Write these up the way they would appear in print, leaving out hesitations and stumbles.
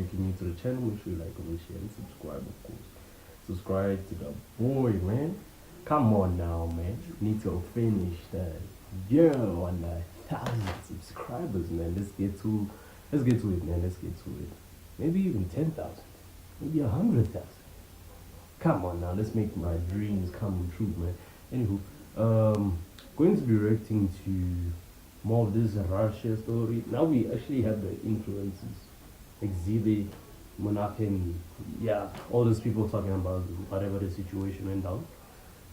if you're new to the channel, make sure you like, comment, share, and subscribe, of course. Subscribe to the boy, man. Come on now, man. Need to finish that. Yeah, on 1,000 subscribers, man. Let's get to it, man. Let's get to it. Maybe even 10,000. Maybe 100,000. Come on now. Let's make my dreams come true, man. Anywho, going to be reacting to more of this Russia story. Now we actually have the influences. Like Zille, Munaka, and yeah, all those people talking about whatever the situation went down.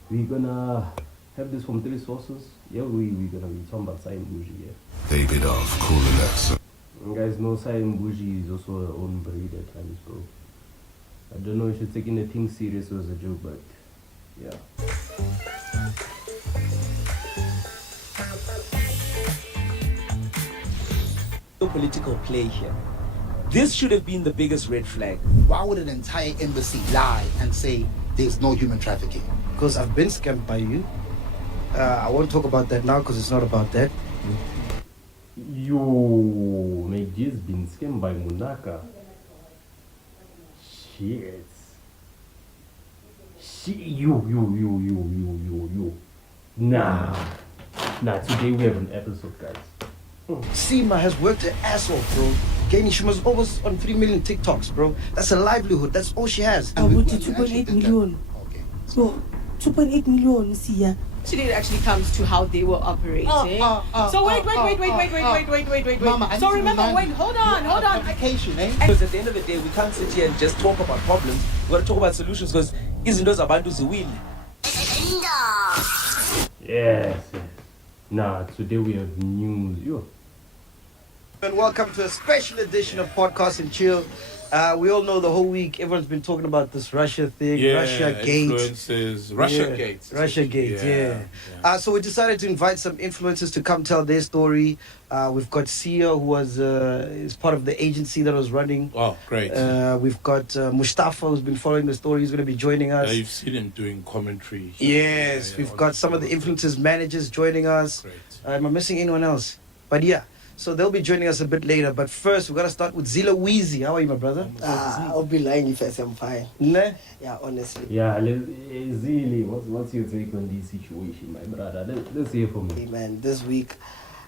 We're gonna have this from 3 sources. Yeah, we're gonna be talking about Sai Mbuji, yeah. David off, cool that. You guys know Sai Mbuji is also her own breed at times, bro. I don't know if you're taking the thing serious or as a joke, but yeah. Political play here. This should have been the biggest red flag. Why would an entire embassy lie and say there's no human trafficking? Because I've been scammed by you. I won't talk about that now because it's not about that. Yo, MacG's been scammed by Munaka. Shit. You. Nah, today we have an episode, guys. Seemah has worked her ass off, bro. Gaining, she was almost on 3 million TikToks, bro. That's a livelihood. That's all she has. I would 2.8 million. Okay. So, 2.8 million, see ya. Actually, it actually comes to how they were operating. So wait. Mama, So remember, wait, hold on. Application, eh? Because at the end of the day, we can't sit here and just talk about problems. We got to talk about solutions because isn't those abantu ziwile? Yes. Nah, today we have news. Yo. And welcome to a special edition of Podcast and Chill. We all know the whole week everyone's been talking about this Russia thing, Russia Gate. Influences, Russia Gate. Russia Gate, yeah. So we decided to invite some influencers to come tell their story. We've got Sia, who was is part of the agency that was running. Oh, great. We've got Mustafa, who's been following the story. He's going to be joining us. You've seen him doing commentary. Yes, we've got some of the influencers managers joining us. Great. Am I missing anyone else? But yeah. So they'll be joining us a bit later. But first, we're going to start with Zille Weezy. How are you, my brother? I'll be lying if I say I'm fine. Nah? Yeah, honestly. Yeah, Zille, what's your take on this situation, my brother? Let's hear from Hey, you. man, this week,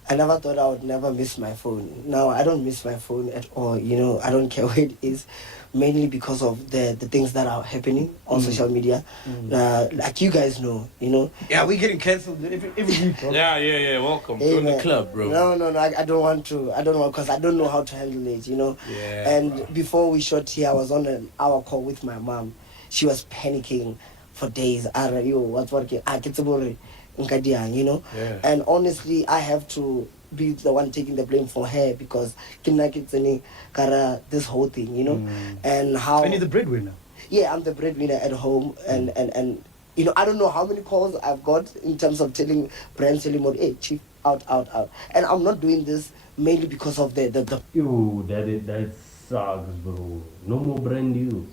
I never thought I would never miss my phone. Now, I don't miss my phone at all. You know, I don't care where it is. Mainly because of the things that are happening on social media. Like you guys know, you know. Yeah, we're getting cancelled every week, bro. Yeah. Welcome. Hey, Join the man. club, bro. No, I don't want to. I don't want, because I don't know how to handle it, you know. Yeah. And before we shot here, I was on an hour call with my mom. She was panicking for days. What's working? You know. Yeah. And honestly, I have to be the one taking the blame for her because this whole thing, you know. And how Are you the breadwinner? yeah, I'm the breadwinner at home, and you know, I don't know how many calls I've got in terms of telling brands, hey, chief, out. And I'm not doing this mainly because of the Yo, that sucks, bro. No more brand deals.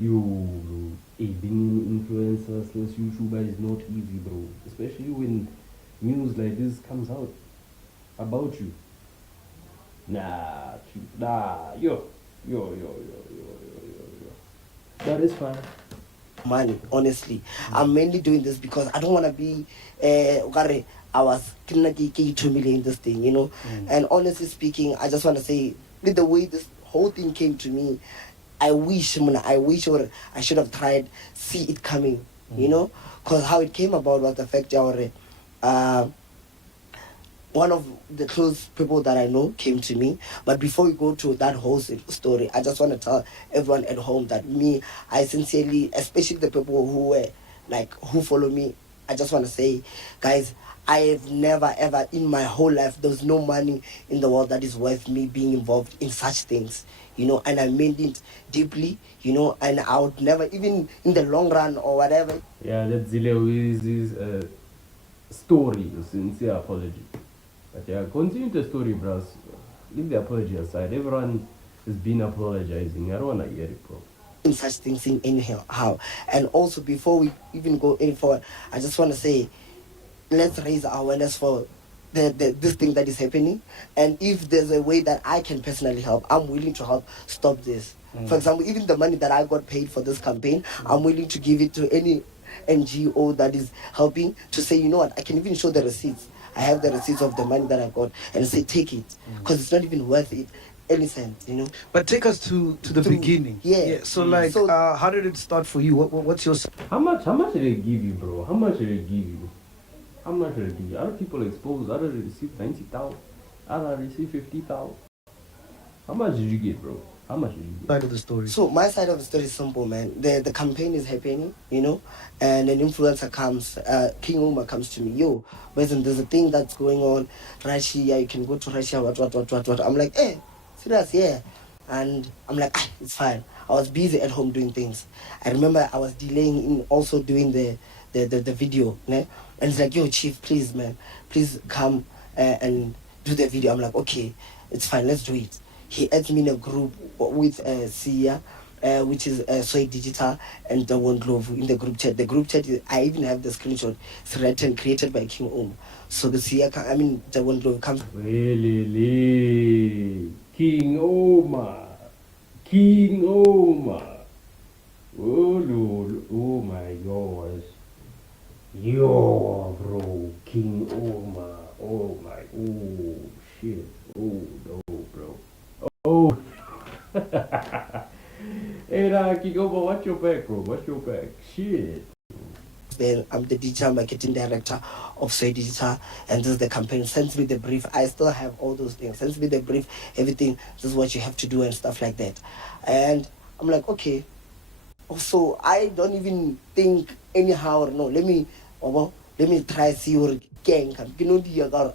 You, being influencer slash YouTuber is not easy, bro. Especially when news like this comes out about you. Yo. That is fine. money, honestly. I'm mainly doing this because I don't want to be I was 2 million in this thing, you know. And honestly speaking, I just want to say, with the way this whole thing came to me, I wish or I should have tried see it coming, you know, because how it came about was the fact that one of the close people that I know came to me. But before we go to that whole story, I just want to tell everyone at home that I sincerely, especially the people who follow me, I just want to say, guys, I have never ever in my whole life, there's no money in the world that is worth me being involved in such things, you know, and I meant it deeply, you know, and I would never, even in the long run or whatever. Yeah, that's Zille Weezy's story, a sincere apology. But yeah, continue the story, bros. Leave the apology aside. Everyone has been apologizing. I don't want to hear it, bro. In such things in anyhow. And also, before we even go any forward, I just want to say, let's raise awareness for this thing that is happening, and if there's a way that I can personally help, I'm willing to help stop this. For example, even the money that I got paid for this campaign, I'm willing to give it to any NGO that is helping, to say, you know what, I can even show the receipts. I have the receipts of the money that I got, and say, take it, because it's not even worth it any cent, you know. But take us to the beginning. Yeah. So like, So- how did it start for you? What's your... How much did they give you, bro? How much did they give you? How much did they give you? Other people exposed, other receive 90,000, other receive 50,000. How much did you get, bro? How much did you get? Side of the story. So my side of the story is simple, man. The campaign is happening, you know, and an influencer comes, King Uma comes to me, yo, listen, there's a thing that's going on, Russia, you can go to Russia, what. I'm like, serious, yeah. And I'm like, it's fine. I was busy at home doing things. I remember I was delaying in also doing the video, né? And it's like, yo, chief, please, man, please come and do the video. I'm like, okay, it's fine, let's do it. He adds me in a group with Sia, which is Soy Digital, and the One Glove in the group chat. The group chat, I even have the screenshot. It's written, created by King Om. So the Sia, the One Glove comes. Really, King Oma. Oh, Lord. Oh, my gosh. Yo, bro. King Oma. Oh, my. Oh, shit. Oh, no, bro. Oh. Hey, King Oma, watch your back, bro. Watch your back. Shit. Then I'm the digital marketing director of Soy Digital, and this is the campaign. Sends me the brief. I still have all those things. Sends me the brief, everything. This is what you have to do and stuff like that. And I'm like, okay. So I don't even think anyhow or no. Let me try see your gang. You know,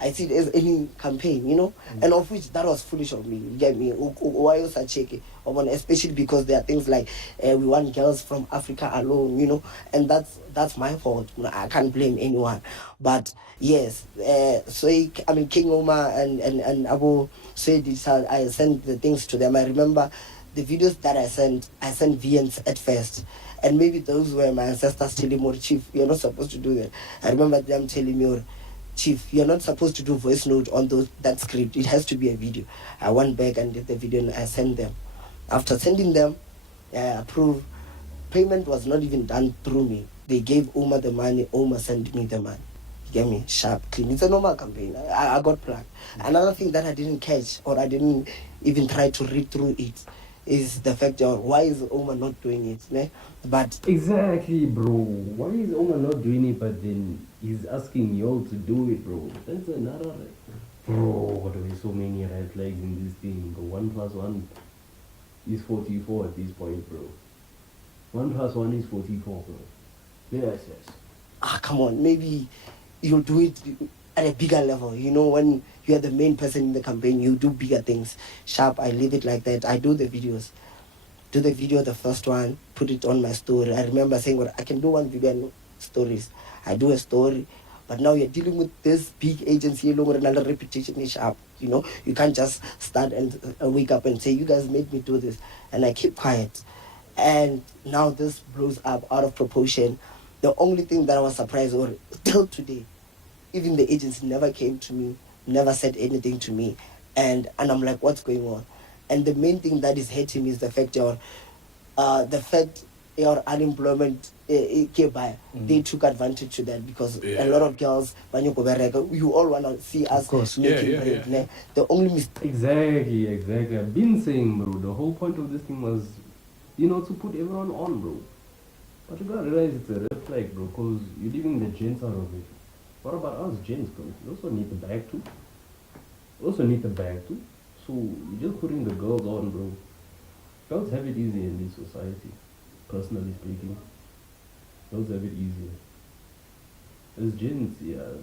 I see it as any campaign, you know, and of which that was foolish of me. You get me? Why was I checking? Especially because there are things like we want girls from Africa alone, you know, and that's my fault. I can't blame anyone. But yes, King Oma and Abu said I sent the things to them. I remember the videos that I sent VNs at first. And maybe those were my ancestors telling me, Chief, you're not supposed to do that. I remember them telling me, Chief, you're not supposed to do voice note on that script. It has to be a video. I went back and did the video and I sent them. After sending them, approved. Payment was not even done through me. They gave Oma the money. Oma sent me the money. You get me? Sharp, clean. It's a normal campaign. I got plugged. Another thing that I didn't catch, or I didn't even try to read through it, is the fact of why is Oma not doing it? Ne? But exactly, bro. Why is Oma not doing it, but then he's asking y'all to do it, bro? That's another. Bro, there are so many red flags in this thing. But 1 + 1 is 44 at this point, bro. 1 + 1 is 44, bro. Yes. come on, maybe you'll do it at a bigger level. You know, when you are the main person in the campaign, you do bigger things. Sharp, I leave it like that. I do the videos. Do the video, the first one, put it on my story. I remember saying, well, I can do one video and stories. I do a story, but now you're dealing with this big agency, another reputation is sharp. You know, you can't just start and wake up and say, you guys made me do this, and I keep quiet. And now this blows up out of proportion. The only thing that I was surprised over, till today, even the agency never came to me, never said anything to me, and I'm like, what's going on? And the main thing that is hurting me is the fact your unemployment came by. They took advantage to that because a lot of girls, you all want to see us making bread. Yeah. The only mistake. Exactly. I've been saying, bro, the whole point of this thing was, you know, to put everyone on, bro. But you gotta realize it's a red flag, bro, because you're leaving the gents out of it. What about us gents, bro? We also need the bag too. So you're just putting the girls on, bro. Girls have it easy in this society, personally speaking. Girls have it easier. As gents, yeah,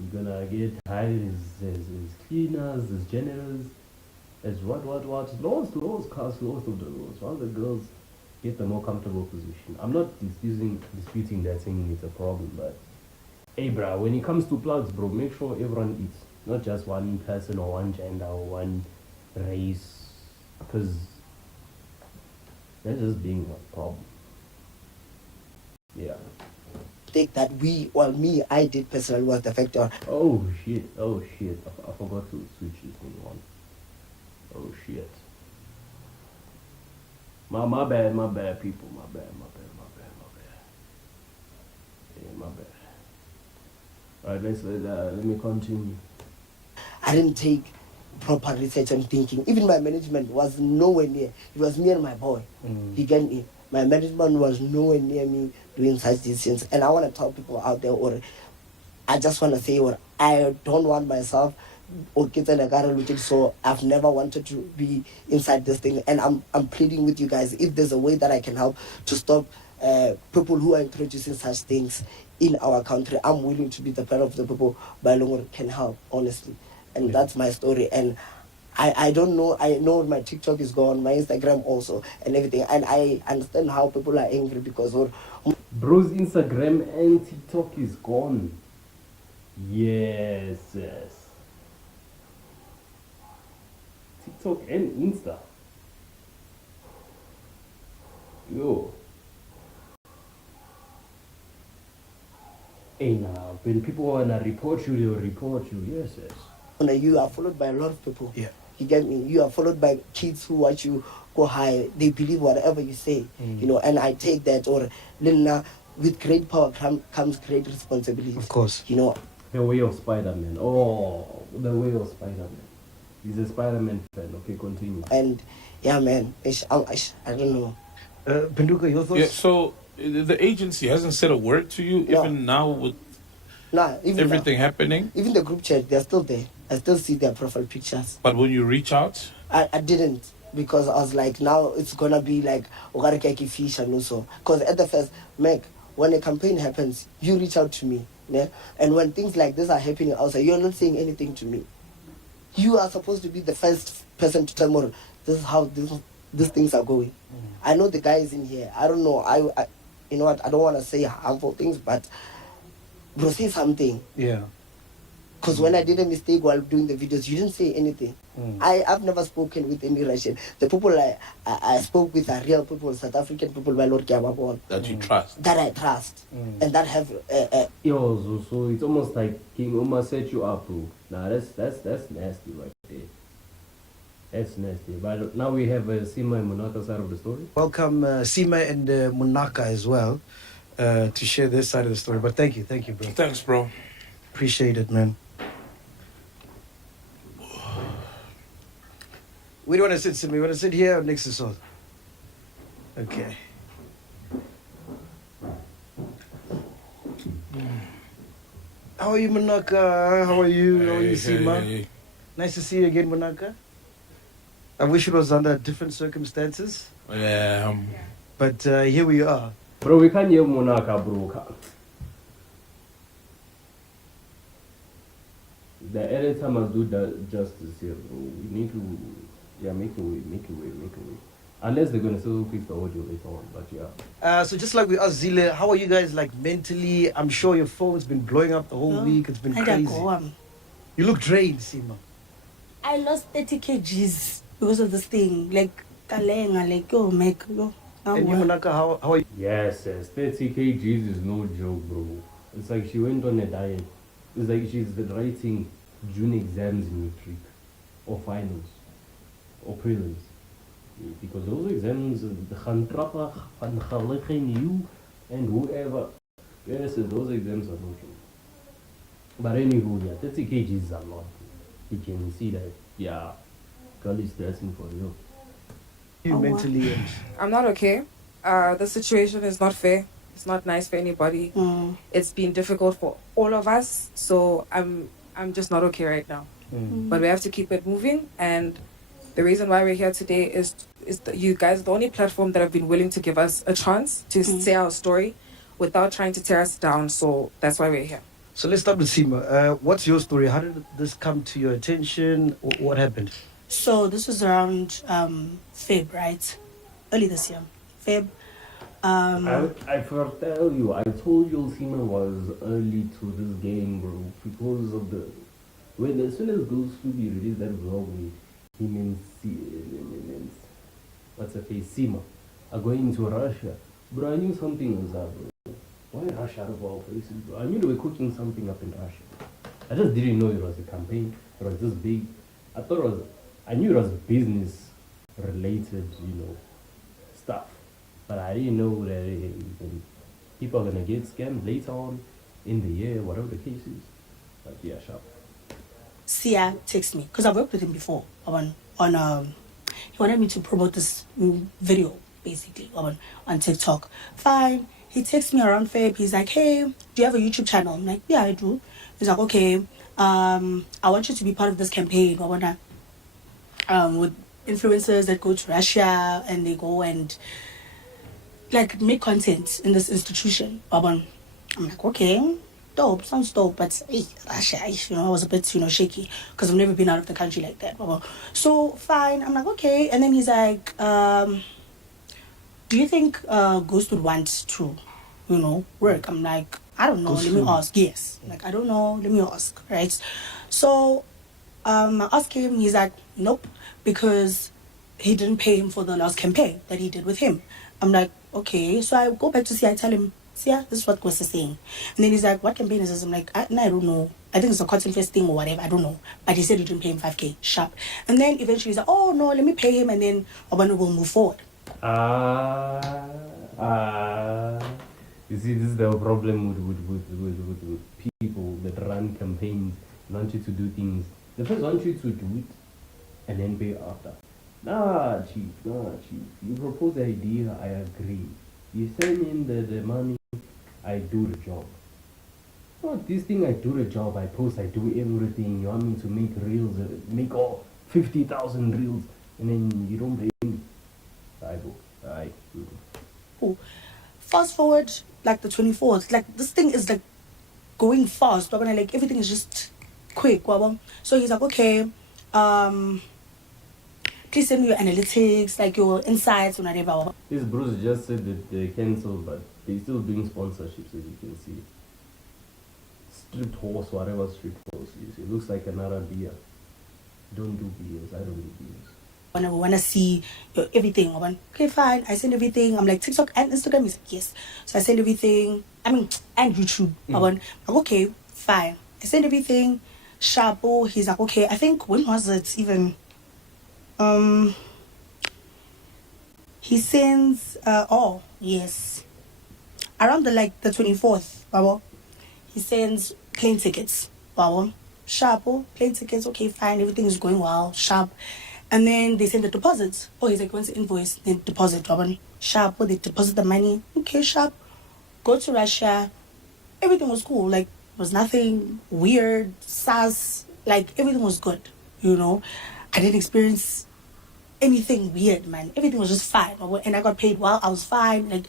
you're gonna get hired as cleaners, as janitors, as what, laws cast laws of the laws. While the girls get the more comfortable position. I'm not disputing that, saying it's a problem, but hey, bro, when it comes to plugs, bro, make sure everyone eats. Not just one person or one gender or one race, because that's just being a problem. Yeah. mistake that I did personally was the fact of Oh shit. I forgot to switch this thing on. Oh shit. My bad, people. My bad. Yeah, my bad. Alright, let me continue. I didn't take proper research and thinking. Even my management was nowhere near. It was me and my boy. You get me? My management was nowhere near me doing such decisions. And I want to tell people out there, or I just want to say, or I don't want myself, or kids and a so I've never wanted to be inside this thing. And I'm pleading with you guys, if there's a way that I can help to stop people who are introducing such things in our country, I'm willing to be the part of the people by long can help, honestly. And that's my story. And I don't know, I know my TikTok is gone, my Instagram also, and everything. And I understand how people are angry because Bro's Instagram and TikTok is gone. Yes. TikTok and Insta. Yo. Hey now, when people wanna report you, they'll report you. Yes. you are followed by a lot of people. Yeah. You get me? You are followed by kids who watch you go high. They believe whatever you say, you know, and I take that. Or Lina, with great power comes great responsibility. Of course. You know. The way of Spider-Man. Oh, the way of Spider-Man. He's a Spider-Man fan. Okay, continue. And yeah, man, I don't know. Benduka, your thoughts? Yeah, so the agency hasn't said a word to you, No. even now with Even everything now, happening? even the group chat, they're still there. I still see their profile pictures. But when you reach out, I didn't, because I was like, now it's gonna be like Ogarekeki fish and also. Because at the first, Meg, when a campaign happens, you reach out to me. Yeah? And when things like this are happening outside, you're not saying anything to me. You are supposed to be the first person to tell me this is how these things are going. I know the guy is in here. I don't know. I you know what? I don't want to say harmful things, but bro, say something. Yeah. Because when I did a mistake while doing the videos, you didn't say anything. I've never spoken with any Russian. The people I spoke with are real people, South African people, my Lord Kiamabon, that you trust. that I trust and that have. Yo, so it's almost like King Uma set you up, bro. Nah, that's nasty right there. That's nasty. But now we have Seemah and Munaka side of the story. Welcome Seemah and Munaka as well to share their side of the story. But thank you, bro. Thanks, bro. Appreciate it, man. Where do you want to sit, Seemah? You want to sit here or next to Sol? Okay. How are you, Munaka? How are you? How are you, Seemah? Hey. Nice to see you again, Munaka. I wish it was under different circumstances, Yeah. but here we are. Bro, we can't hear Munaka, bro. The editor must do that justice here, bro. We need to, make a way. Unless they're gonna still fix the audio later on, but yeah. So just like we asked Zille, how are you guys like mentally? I'm sure your phone's been blowing up the whole week. It's been crazy. You look drained, Seemah. I lost 30 kgs because of this thing. Like, kalenga, like, oh, Meg, no. And you, Munaka, how are you? Yes, 30 kgs is no joke, bro. It's like she went on a diet. It's like she's writing June exams in matric, or finals, or prelims. Because those exams, the Khantrapa, you, and whoever, yes, those exams are no joke. But anyway, yeah, 30 kgs is a lot. You can see that, yeah, girl is stressing for you. You mentally and I'm not okay. The situation is not fair. It's not nice for anybody. It's been difficult for all of us. So I'm just not okay right now. But we have to keep it moving. And the reason why we're here today is that you guys are the only platform that have been willing to give us a chance to say our story without trying to tear us down. So that's why we're here. So let's start with Seemah. What's your story? How did this come to your attention? What happened? So this was around Feb, right? Early this year. Feb. I foretell you, I told you Seemah was early to this game, bro, because of the as soon as Ghost Scooby released that vlog with him and what's her face, Seemah, are going to Russia, bro, I knew something was up, bro. Why Russia out of all places, bro? I knew they were cooking something up in Russia. I just didn't know it was a campaign. It was this big. I knew it was business related, stuff. But I didn't know that people are gonna get scammed later on in the year, whatever the case is. But yeah, sharp. Sia texted me because I've worked with him before on he wanted me to promote this video basically on TikTok. Fine. He texts me around Feb. He's like, hey, do you have a YouTube channel? I'm like, yeah, I do. He's like, okay, I want you to be part of this campaign. I wanna with influencers that go to Russia and they go and like make content in this institution. I'm like, okay, dope, sounds dope, but hey, Russia, I was a bit, shaky because I've never been out of the country like that. So fine, I'm like, okay. And then he's like, do you think Ghost would want to, work? I'm like, I don't know, let me ask. Yes. Like, I don't know, let me ask, right? So I asked him, he's like, nope, because he didn't pay him for the last campaign that he did with him. I'm like, okay. So I go back to Sia, I tell him, Sia, this is what Ghost is saying. And then he's like, what campaign is this? I'm like, I don't know. I think it's a cotton fest thing or whatever. I don't know. But he said he didn't pay him 5K, sharp. And then eventually he's like, oh, no, let me pay him and then Obano will move forward. You see, this is the problem with people that run campaigns, want you to do things. They first want you to do it and then pay after. Nah, chief. You propose the idea, I agree. You send in the money, I do the job. Not this thing, I do the job, I post, I do everything. You want me to make reels, make all 50,000 reels, and then you don't pay me. Oh, fast forward, like the 24th, like this thing is like going fast. Like everything is just quick. So he's like, okay, please send me your analytics, like your insights and whatever. This Bruce just said that they cancelled, but they're still doing sponsorships, as you can see. Street horse, whatever street horse is. It looks like another beer. Don't do beers. I don't do beers. I want to see your everything. Okay, fine. I send everything. I'm like, TikTok and Instagram. He's like, yes. So I send everything. And YouTube. I'm like, okay, fine. I send everything. Sharpo. He's like, okay. I think, when was it even? He sends, yes. Around the 24th, he sends plane tickets. Sharpo, plane tickets. Okay, fine. Everything is going well. Sharp. And then they send the deposits. Oh, he's like, when's the invoice? They deposit, sharp. They deposit the money. Okay, sharp. Go to Russia. Everything was cool. Like, there was nothing weird, sus. Like, everything was good, I didn't experience anything weird, man. Everything was just fine. And I got paid well. I was fine. Like,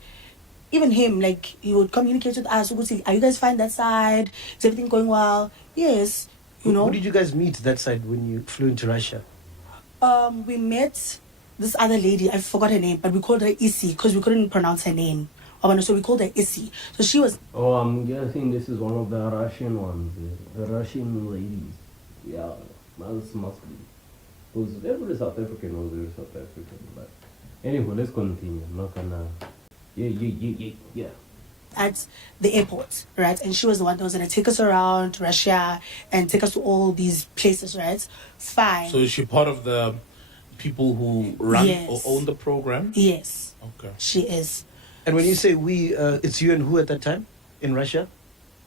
even him, like, he would communicate with us. We would say, are you guys fine that side? Is everything going well? Yes, Who did you guys meet that side when you flew into Russia? We met this other lady, I forgot her name, but we called her Issy because we couldn't pronounce her name. So we called her Issy. So she was... Oh, I'm guessing this is one of the Russian ones. The Russian ladies. Yeah, must be. Because every South African was very South African. But anyway, let's continue. I'm not gonna... Yeah. At the airport, right? And she was the one that was going to take us around Russia and take us to all these places, right? Fine. So is she part of the people who run or own the program? Yes. Okay. She is. And when you say we, it's you and who at that time in Russia?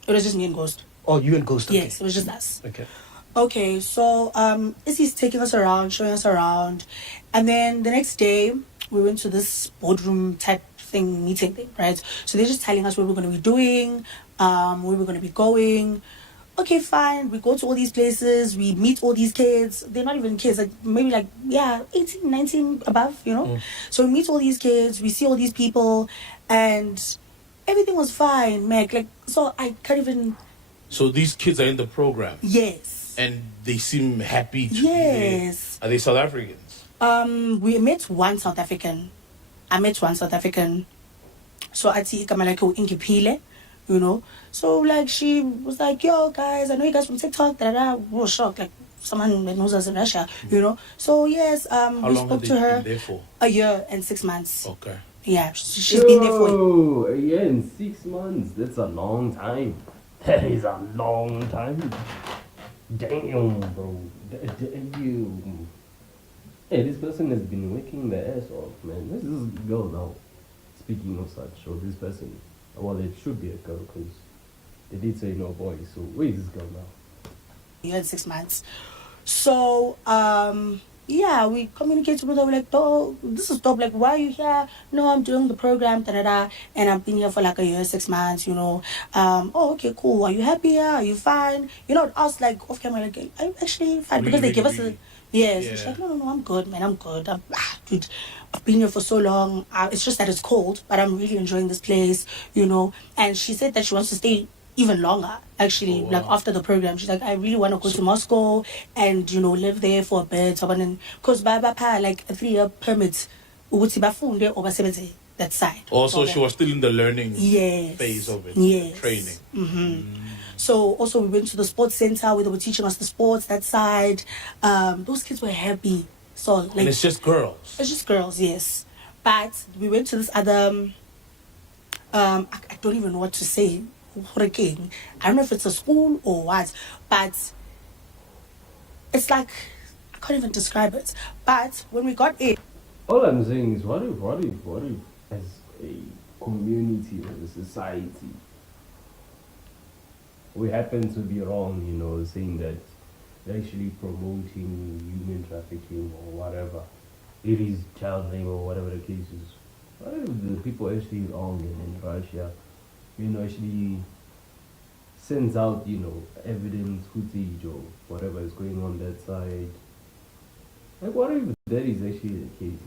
It was just me and Ghost. Oh, you and Ghost. Okay. Yes, it was just us. Okay, so Issy's taking us around, showing us around. And then the next day, we went to this boardroom type meeting thing, right? So they're just telling us what we're going to be doing, where we're going to be going. Okay, fine. We go to all these places. We meet all these kids. They're not even kids, like maybe 18, 19 above, So we meet all these kids. We see all these people, and everything was fine, Mac. Like, so I can't even... So these kids are in the program? Yes. And they seem happy to be there. Are they South Africans? We met one South African. I met one South African. So I see Kamalako Inkipile, So like she was like, yo guys, I know you guys from TikTok, we were shocked, like someone that knows us in Russia, So yes, How we long spoke have to they her been there for? a year and 6 months. Okay. Yeah, she's been there for. Oh, yeah, in 6 months. That's a long time. That is a long time. Damn, bro. Damn. Hey, this person has been working their ass off, man. Where's this girl now? Speaking of such, or this person. Well, it should be a girl, because they did say no boy. So, where is this girl now? You had 6 months. So, yeah, we communicated with her. We're like, oh, this is dope. Like, why are you here? No, I'm doing the program, da-da-da. And I've been here for like a year, 6 months, you know. Oh, okay, cool. Are you happy here? Are you fine? You know, us, like, off camera, like, I'm actually fine. Because they give us a... Yes. Yeah. She's like, no, I'm good, man. I'm good. Dude, I've been here for so long. It's just that it's cold, but I'm really enjoying this place, you know. And she said that she wants to stay even longer, actually. Oh, wow. Like, after the program, she's like, I really want to go to Moscow and, you know, live there for a bit. Because by like a 3-year permit, ukuthi bafunde or basebenze that side. Also, she was still in the learning Yes. phase of it. Yes. Training. Mm-hmm. So also we went to the sports center where they were teaching us the sports, that side. Those kids were happy. So like, And it's just girls. it's just girls, yes. But we went to this other I don't even know what to say. I don't know if it's a school or what, but it's like, I can't even describe it. But when we got in, All I'm saying is, what if, as a community, as a society, we happen to be wrong, you know, saying that they're actually promoting human trafficking or whatever. It is child labor or whatever the case is. What if the people actually wrong in Russia, you know, actually sends out, you know, evidence, footage or whatever is going on that side? Like, what if that is actually the case?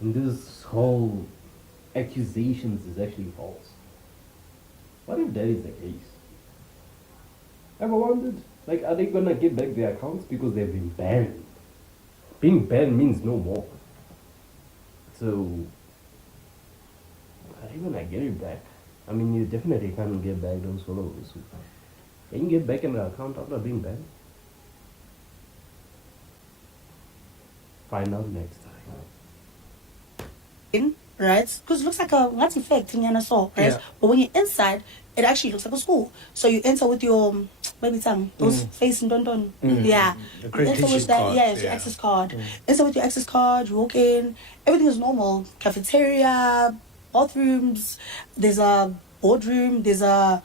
And this whole accusations is actually false. What if that is the case? Ever wondered? Like, are they gonna get back their accounts because they've been banned? Being banned means no more. So, are they gonna get it back? I mean, you definitely can't get back those followers. Can you get back an account after being banned? Find out next time. right? Because it looks like a what's effect in your soul, right? Yeah. But when you're inside, it actually looks like a school. So you enter with your baby tongue, those face and don. Yeah. You enter with that, card, yes, your access card. Enter with your access card, you walk in, everything is normal. Cafeteria, bathrooms, there's a boardroom, there's a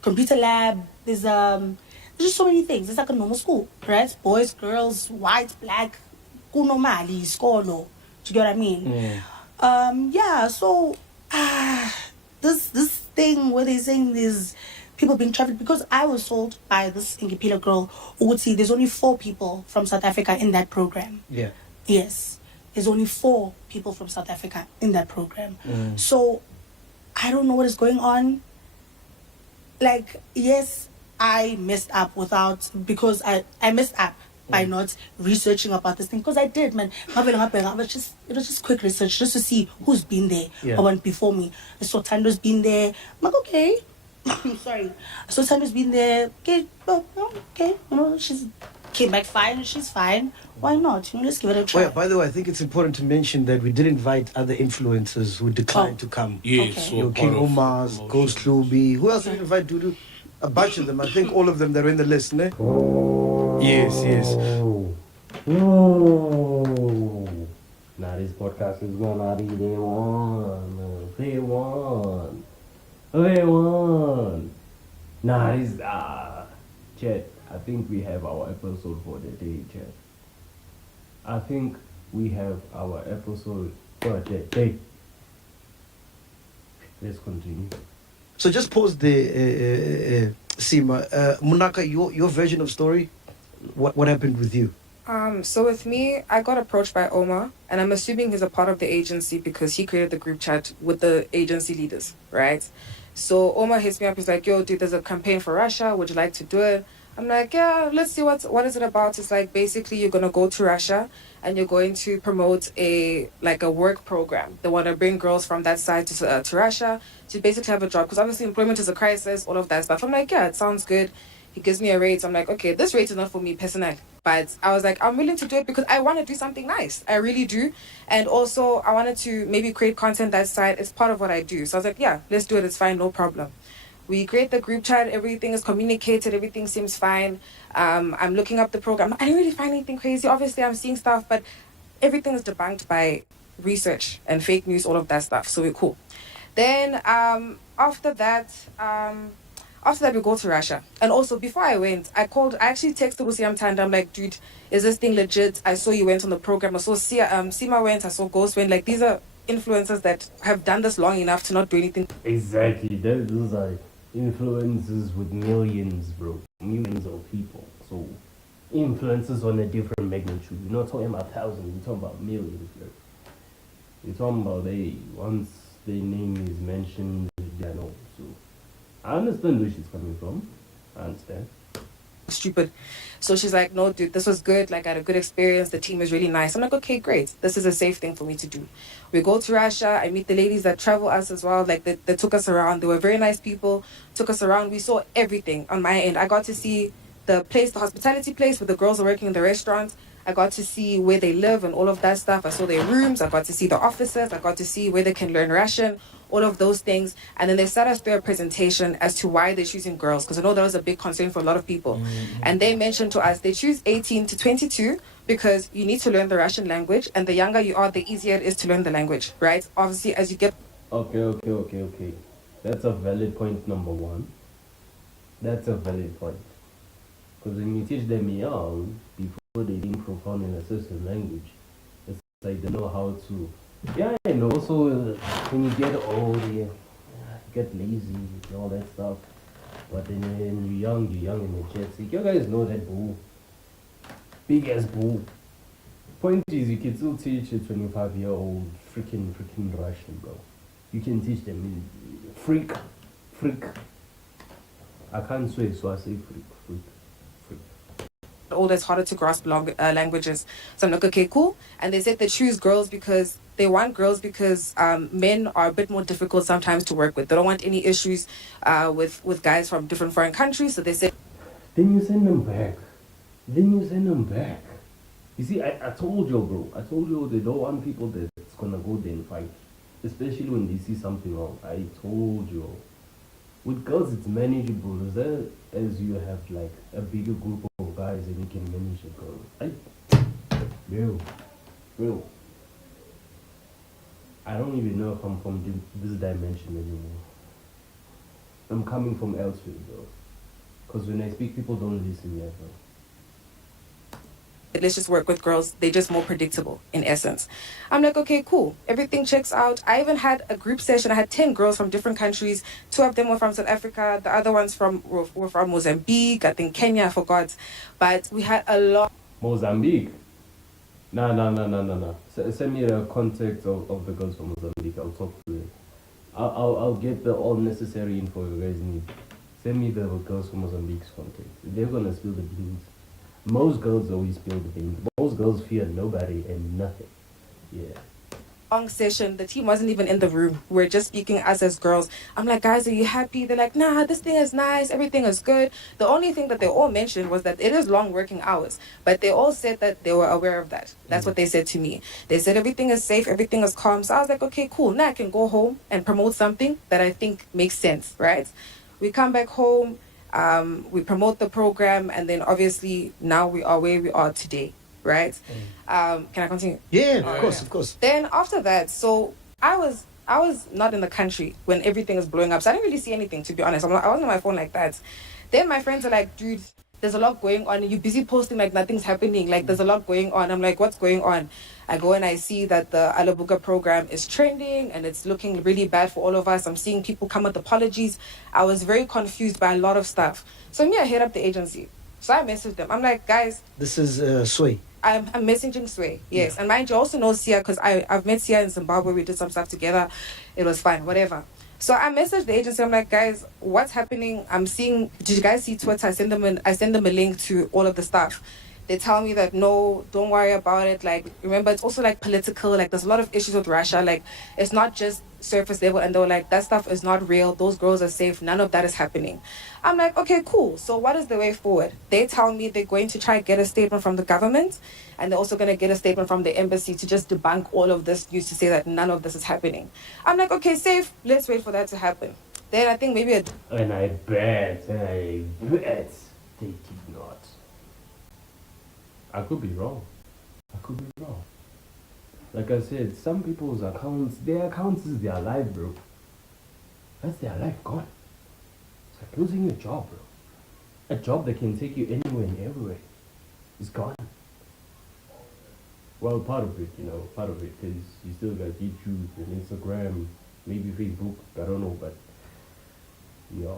computer lab, there's just so many things. It's like a normal school, right? Boys, girls, white, black, kunomali, skolo. Do you get what I mean? Yeah, so this thing where they're saying there's people being trafficked, because I was told by this Ingipila girl who would see there's only 4 people from South Africa in that program. Yeah. Yes. There's only 4 people from South Africa in that program. So I don't know what is going on. Like, yes, I messed up because I messed up by not researching about this thing, because I did, man. It was just quick research just to see who's been there before me. I saw Tando's been there. I'm like, okay. Sorry. I saw Tando's been there. Okay, well, okay. You know, she's came back fine. She's fine. Why not? You know, let's give it a try. Oh, yeah, by the way, I think it's important to mention that we did invite other influencers who declined to come. Yes, Okay. so King part of Omar's, promotion. Ghost Luby. Who else did we invite, Dudu? A bunch of them. I think all of them that are in the list, ne? Yes. Whoa. Now this podcast is gonna be day one. Day one. Day one. Nah, this Chet, I think we have our episode for the day, Chet. I think we have our episode for the day. Let's continue. So just pause the Seemah. Munaka, your version of story. What happened with you? So with me, I got approached by Omar, and I'm assuming he's a part of the agency because he created the group chat with the agency leaders, right? So Omar hits me up. He's like, "Yo, dude, there's a campaign for Russia. Would you like to do it?" I'm like, "Yeah, let's see what is it about." It's like basically you're gonna go to Russia and you're going to promote a work program. They want to bring girls from that side to Russia to basically have a job, because obviously employment is a crisis, all of that stuff. I'm like, yeah, it sounds good. He gives me a rate. I'm like, okay, this rate is not for me personally. But I was like, I'm willing to do it because I want to do something nice. I really do. And also, I wanted to maybe create content that side. It's part of what I do. So I was like, yeah, let's do it. It's fine. No problem. We create the group chat. Everything is communicated. Everything seems fine. I'm looking up the program. I didn't really find anything crazy. Obviously, I'm seeing stuff, but everything is debunked by research and fake news, all of that stuff. So we're cool. Then after that, we go to Russia. And also, before I went, I actually texted Rusiam Tanda. I'm like, dude, is this thing legit? I saw you went on the program. I saw Seemah went. I saw Ghost went. Like, these are influencers that have done this long enough to not do anything. Exactly. Those are influencers with millions, bro. Millions of people. So, influencers on a different magnitude. You're not talking about thousands. You're talking about millions, bro. You're talking about once their name is mentioned, they know. So, I understand where she's coming from. I understand. Stupid. So she's like, no, dude, this was good. Like, I had a good experience. The team is really nice. I'm like, okay, great. This is a safe thing for me to do. We go to Russia. I meet the ladies that travel us as well. Like, they took us around. They were very nice people. Took us around. We saw everything on my end. I got to see the hospitality place where the girls are working in the restaurant. I got to see where they live and all of that stuff. I saw their rooms. I got to see the offices. I got to see where they can learn Russian, all of those things. And then they sat us through a presentation as to why they're choosing girls, because I know that was a big concern for a lot of people. And they mentioned to us they choose 18 to 22 because you need to learn the Russian language, and the younger you are, the easier it is to learn the language, right? Obviously, as you get... Okay. That's a valid point, number one. That's a valid point. Because when you teach them young, before they being profound in a certain language, it's like they know how to... Yeah, and also when you get old, you get lazy and all that stuff. But then when you're young and energetic. You guys know that bull. Big ass bull. Point is, you can still teach a 25-year-old freaking Russian, bro. You can teach them freak. I can't swear, so I say freak. All that's harder to grasp languages. So I'm like, okay, cool. And they said they choose girls because they want girls because men are a bit more difficult sometimes to work with. They don't want any issues with guys from different foreign countries. So they said, Then you send them back. You see, I told you, bro. I told you they don't want people that's gonna go there and fight. Especially when they see something wrong. I told you. With girls, it's manageable. As you have like a bigger group of guys and you can manage a girl. Real. I don't even know if I'm from this dimension anymore. I'm coming from elsewhere, bro. Because when I speak, people don't listen yet, bro. let's just work with girls. They're just more predictable in essence. I'm like, okay, cool. Everything checks out. I even had a group session. I had 10 girls from different countries. 2 of them were from South Africa. The other ones were from Mozambique. I think Kenya, I forgot. But we had a lot. Mozambique? No. Send me the contact of the girls from Mozambique. I'll talk to them. I'll get the all necessary info you guys need. Send me the girls from Mozambique's contact. They're gonna spill the beans. Most girls always spill the beans. Most girls fear nobody and nothing. Yeah. Long session, the team wasn't even in the room. We're just speaking us as girls. I'm like, guys, are you happy? They're like, nah, this thing is nice. Everything is good. The only thing that they all mentioned was that it is long working hours. But they all said that they were aware of that. That's what they said to me. They said everything is safe, everything is calm. So I was like, okay, cool. Now I can go home and promote something that I think makes sense, right? We come back home, we promote the program, and then obviously now we are where we are today. Right? Can I continue? Yeah, of course. Then after that, so I was not in the country when everything was blowing up, so I didn't really see anything, to be honest. I wasn't on my phone like that. Then my friends are like, dude, there's a lot going on. You're busy posting like nothing's happening. Like there's a lot going on. I'm like, what's going on? I go and I see that the Alabuka program is trending and it's looking really bad for all of us. I'm seeing people come with apologies. I was very confused by a lot of stuff. So I hit up the agency. So I messaged them. I'm like, guys. This is Sway. I'm messaging Sway, yes. Yeah. And mind you, also know Sia because I've met Sia in Zimbabwe. We did some stuff together. It was fine, whatever. So I messaged the agency. I'm like, guys, what's happening? I'm seeing, did you guys see Twitter? I send them a link to all of the stuff. They tell me that no, don't worry about it. Like, remember, it's also like political. Like, there's a lot of issues with Russia. Like, it's not just surface level. And they were like, that stuff is not real. Those girls are safe. None of that is happening. I'm like, okay, cool. So what is the way forward? They tell me they're going to try and get a statement from the government, and they're also going to get a statement from the embassy to just debunk all of this news, to say that none of this is happening. I'm like, okay, safe. Let's wait for that to happen. Then I think maybe And I bet they did not. I could be wrong. Like I said, some people's accounts, their accounts is their life, bro. That's their life gone. It's like losing your job, bro. A job that can take you anywhere and everywhere is gone. Well, part of it, because you still got YouTube and Instagram, maybe Facebook, I don't know, but yeah.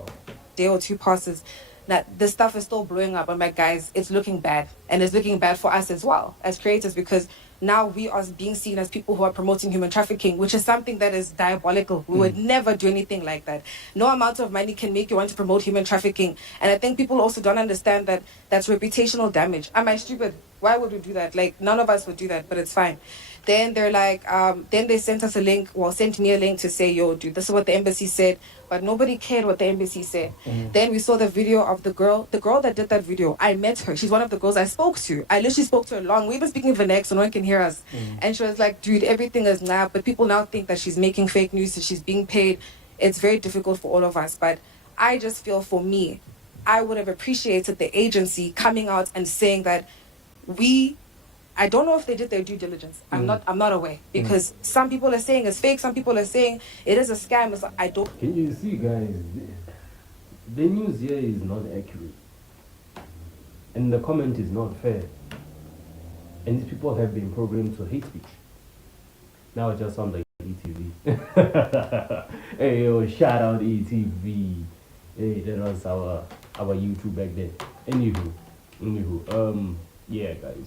day or two passes that this stuff is still blowing up. I'm like, guys, it's looking bad. And it's looking bad for us as well as creators, because now we are being seen as people who are promoting human trafficking, which is something that is diabolical. We would never do anything like that. No amount of money can make you want to promote human trafficking. And I think people also don't understand that that's reputational damage. Am I stupid? Why would we do that? Like, none of us would do that, but it's fine. Then they're like, then they sent us a link, sent me a link to say, yo, dude, this is what the embassy said. But nobody cared what the embassy said. Then we saw the video of the girl that did that video. I met her. She's one of the girls I spoke to. I literally spoke to her long. We were speaking Vernac, so no one can hear us. And she was like, dude, everything is nah. But people now think that she's making fake news, that she's being paid. It's very difficult for all of us. But I just feel, for me, I would have appreciated the agency coming out and saying that I don't know if they did their due diligence. I'm not aware, because some people are saying it's fake, some people are saying it is a scam. It's like, I don't. Can you see, guys? The news here is not accurate, and the comment is not fair, and these people have been programmed to hate speech. Now it just sounds like ETV. Hey, yo, shout out ETV. Hey, that was our YouTube back then. Anywho, yeah, guys.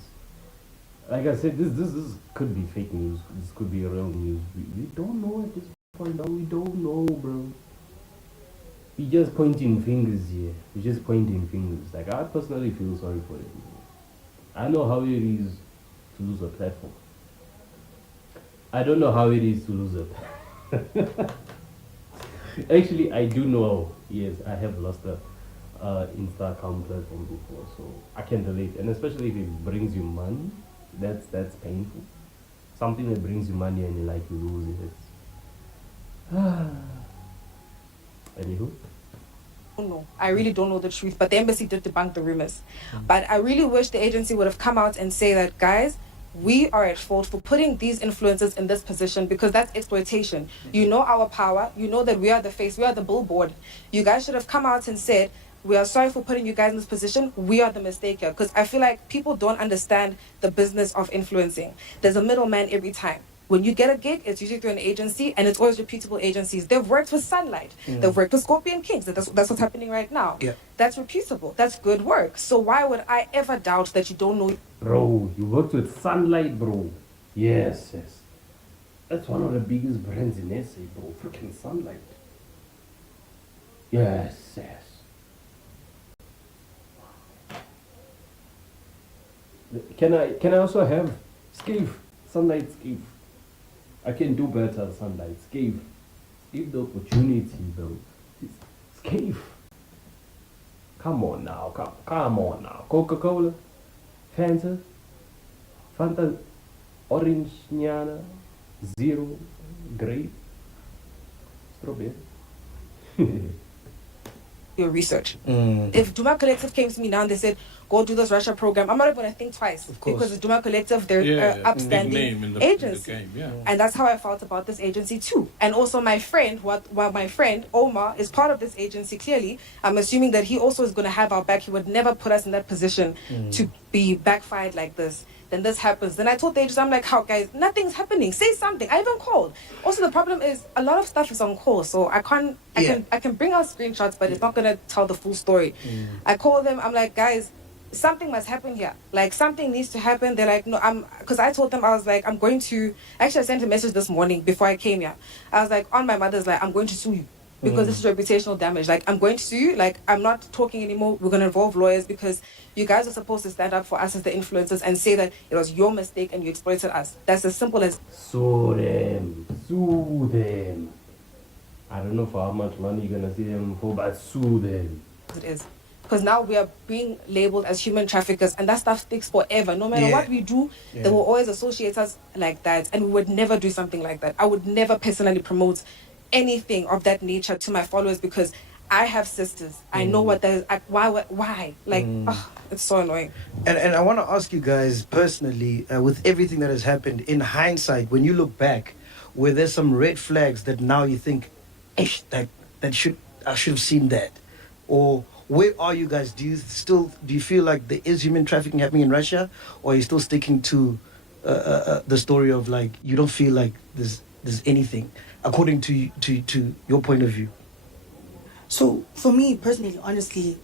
Like I said, this could be fake news. This could be real news. We don't know at this point. We don't know, bro. We just pointing fingers here. We're just pointing fingers. Like, I personally feel sorry for it. I know how it is to lose a platform. I don't know how it is to lose a Actually, I do know. Yes, I have lost a Insta account platform before, so I can relate. And especially if it brings you money, that's painful. Something that brings you money and you lose it. Anywho. No, I really don't know the truth, but the embassy did debunk the rumors. But I really wish the agency would have come out and say that, guys, we are at fault for putting these influencers in this position, because that's exploitation. You know our power. You know that we are the face. We are the billboard. You guys should have come out and said, we are sorry for putting you guys in this position. We are the mistake here. Because I feel like people don't understand the business of influencing. There's a middleman every time. When you get a gig, it's usually through an agency, and it's always reputable agencies. They've worked with Sunlight. They've worked with Scorpion Kings. That's what's happening right now. Yeah. That's reputable. That's good work. So why would I ever doubt that you don't know? Bro, you worked with Sunlight, bro. Yes. That's one of the biggest brands in SA, bro. Freaking Sunlight. Yes. Can I also have Scave? Sunlight Scave. I can do better, Sunlight Scave. Give the opportunity, though. Scave. Come on now. Coca-Cola, Fanta, Orange, Nyana, Zero, Grape, Strawberry. Your research. If Duma Collective came to me now and they said, go do this Russia program, I'm not even going to think twice. Because it's Duma Collective, they're upstanding agency. And that's how I felt about this agency too. And also my friend, my friend Omar is part of this agency. Clearly, I'm assuming that he also is going to have our back. He would never put us in that position to be backfired like this. Then this happens. Then I told the agency, I'm like, how, guys, nothing's happening. Say something. I even called. Also, the problem is a lot of stuff is on call, so I can bring out screenshots, but it's not gonna tell the full story. I call them. I'm like, guys, something must happen here. Like, something needs to happen. They're like, no, because I told them, I was like, I'm going to. Actually, I sent a message this morning before I came here. I was like, on my mother's like, I'm going to sue you. because this is reputational damage. Like, I'm going to sue you. Like, I'm not talking anymore. We're going to involve lawyers because you guys are supposed to stand up for us as the influencers and say that it was your mistake and you exploited us. That's as simple as... Sue them. Sue them. I don't know for how much money you're going to see them for, but sue them. It is. Because now we are being labeled as human traffickers, and that stuff sticks forever. No matter what we do, they will always associate us like that, and we would never do something like that. I would never personally promote anything of that nature to my followers because I have sisters. I know what that is. Why? Like, it's so annoying. And I want to ask you guys personally, with everything that has happened, in hindsight, when you look back, were there some red flags that now you think, I should have seen that? Or where are you guys? Do you feel like there is human trafficking happening in Russia, or are you still sticking to the story of like you don't feel like there's anything according to your point of view? So for me personally, honestly,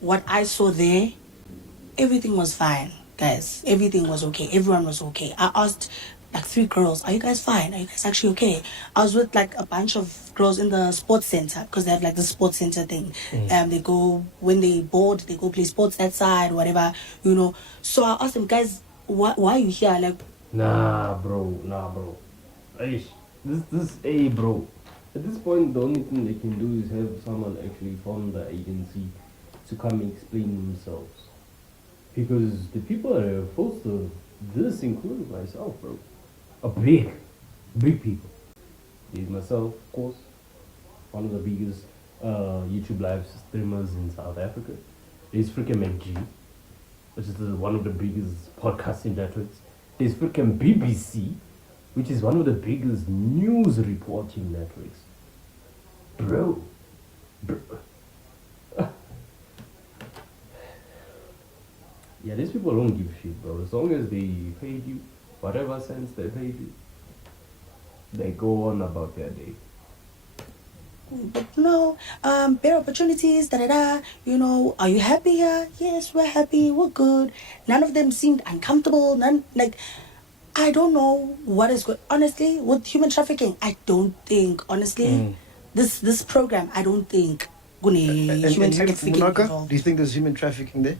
what I saw there, everything was fine, guys. Everything was okay. Everyone was okay. I asked like 3 girls, are you guys fine? Are you guys actually okay? I was with like a bunch of girls in the sports center because they have like the sports center thing. They go, when they bored, they go play sports that side, whatever, you know. So I asked them, guys, why are you here? Like, Nah, bro. Hey, bro. At this point, the only thing they can do is have someone actually from the agency to come and explain themselves. Because the people that are opposed to this, including myself, bro, are big people. There's myself, of course, one of the biggest YouTube live streamers in South Africa. There's freaking MacG, which is one of the biggest podcasting networks. There's freaking BBC, which is one of the biggest news reporting networks. Bro. Yeah, these people don't give a shit, bro. As long as they paid you, whatever cents they paid you, they go on about their day. but no, better opportunities, you know, are you happy here? Yes, we're happy, we're good. None of them seemed uncomfortable. I don't know what is good. Honestly, with human trafficking, I don't think, honestly, this program, I don't think human trafficking Munaka, involved. do you think there's human trafficking there?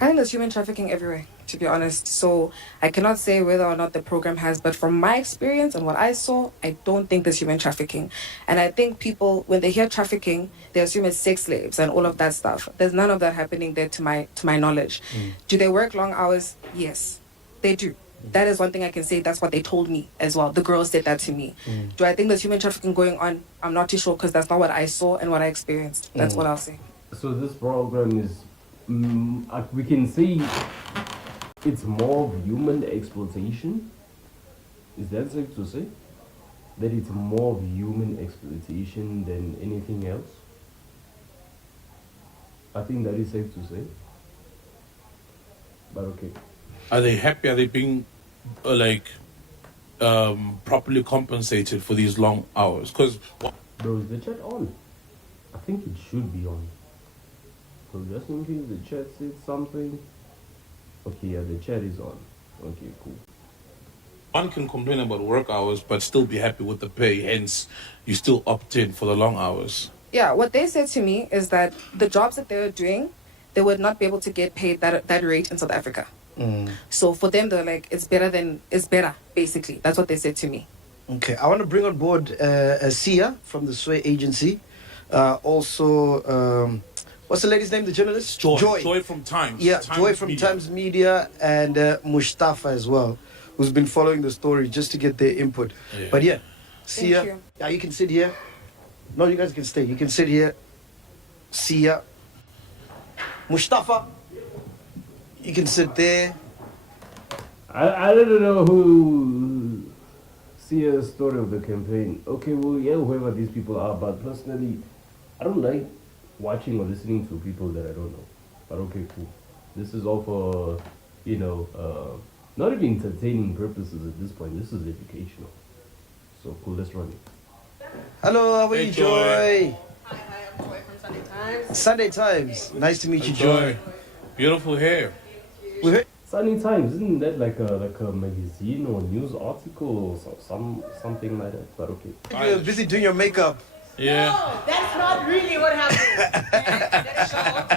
I think there's human trafficking everywhere, to be honest. So I cannot say whether or not the program has, but from my experience and what I saw, I don't think there's human trafficking. And I think people, when they hear trafficking, they assume it's sex slaves and all of that stuff. There's none of that happening there to my knowledge. Do they work long hours? Yes, they do. That is one thing I can say. That's what they told me as well. The girls said that to me. Do I think there's human trafficking going on? I'm not too sure because that's not what I saw and what I experienced. That's what I'll say. So this program is, we can say it's more of human exploitation. Is that safe to say? That it's more of human exploitation than anything else? I think that is safe to say. But okay. Are they happy? Are they being properly compensated for these long hours? Because bro, is the chat on? I think it should be on. So just in case the chat said something. Okay, yeah, the chat is on. Okay, cool. one can complain about work hours but still be happy with the pay, hence you still opt in for the long hours. Yeah, what they said to me is that the jobs that they were doing, they would not be able to get paid that rate in South Africa. So for them, they're like, it's better, basically. That's what they said to me. Okay, I want to bring on board Sia from the Sway agency. Also, what's the lady's name, the journalist? Joy from Times. Yeah, Times Joy from Media. Times Media, and Mustafa as well, who's been following the story just to get their input. Yeah. But yeah, Sia, Thank you. yeah, you can sit here. No, you guys can stay. You can sit here. Sia. Mustafa, you can sit there. I don't know who see a story of the campaign. Okay, well, yeah, whoever these people are, but personally, I don't like watching or listening to people that I don't know. But okay, cool. This is all for, not even entertaining purposes at this point. This is educational. So cool, let's run it. Hello, how are Hey, you, Joy. Joy? Hi, I'm Joy from Sunday Times. Sunday Times. Nice to meet you, Joy. Beautiful hair. We heard. Sunny Times, isn't that like a magazine or news article or something like that? But okay. You're busy doing your makeup. Yeah. No, that's not really what happened. Let's show off.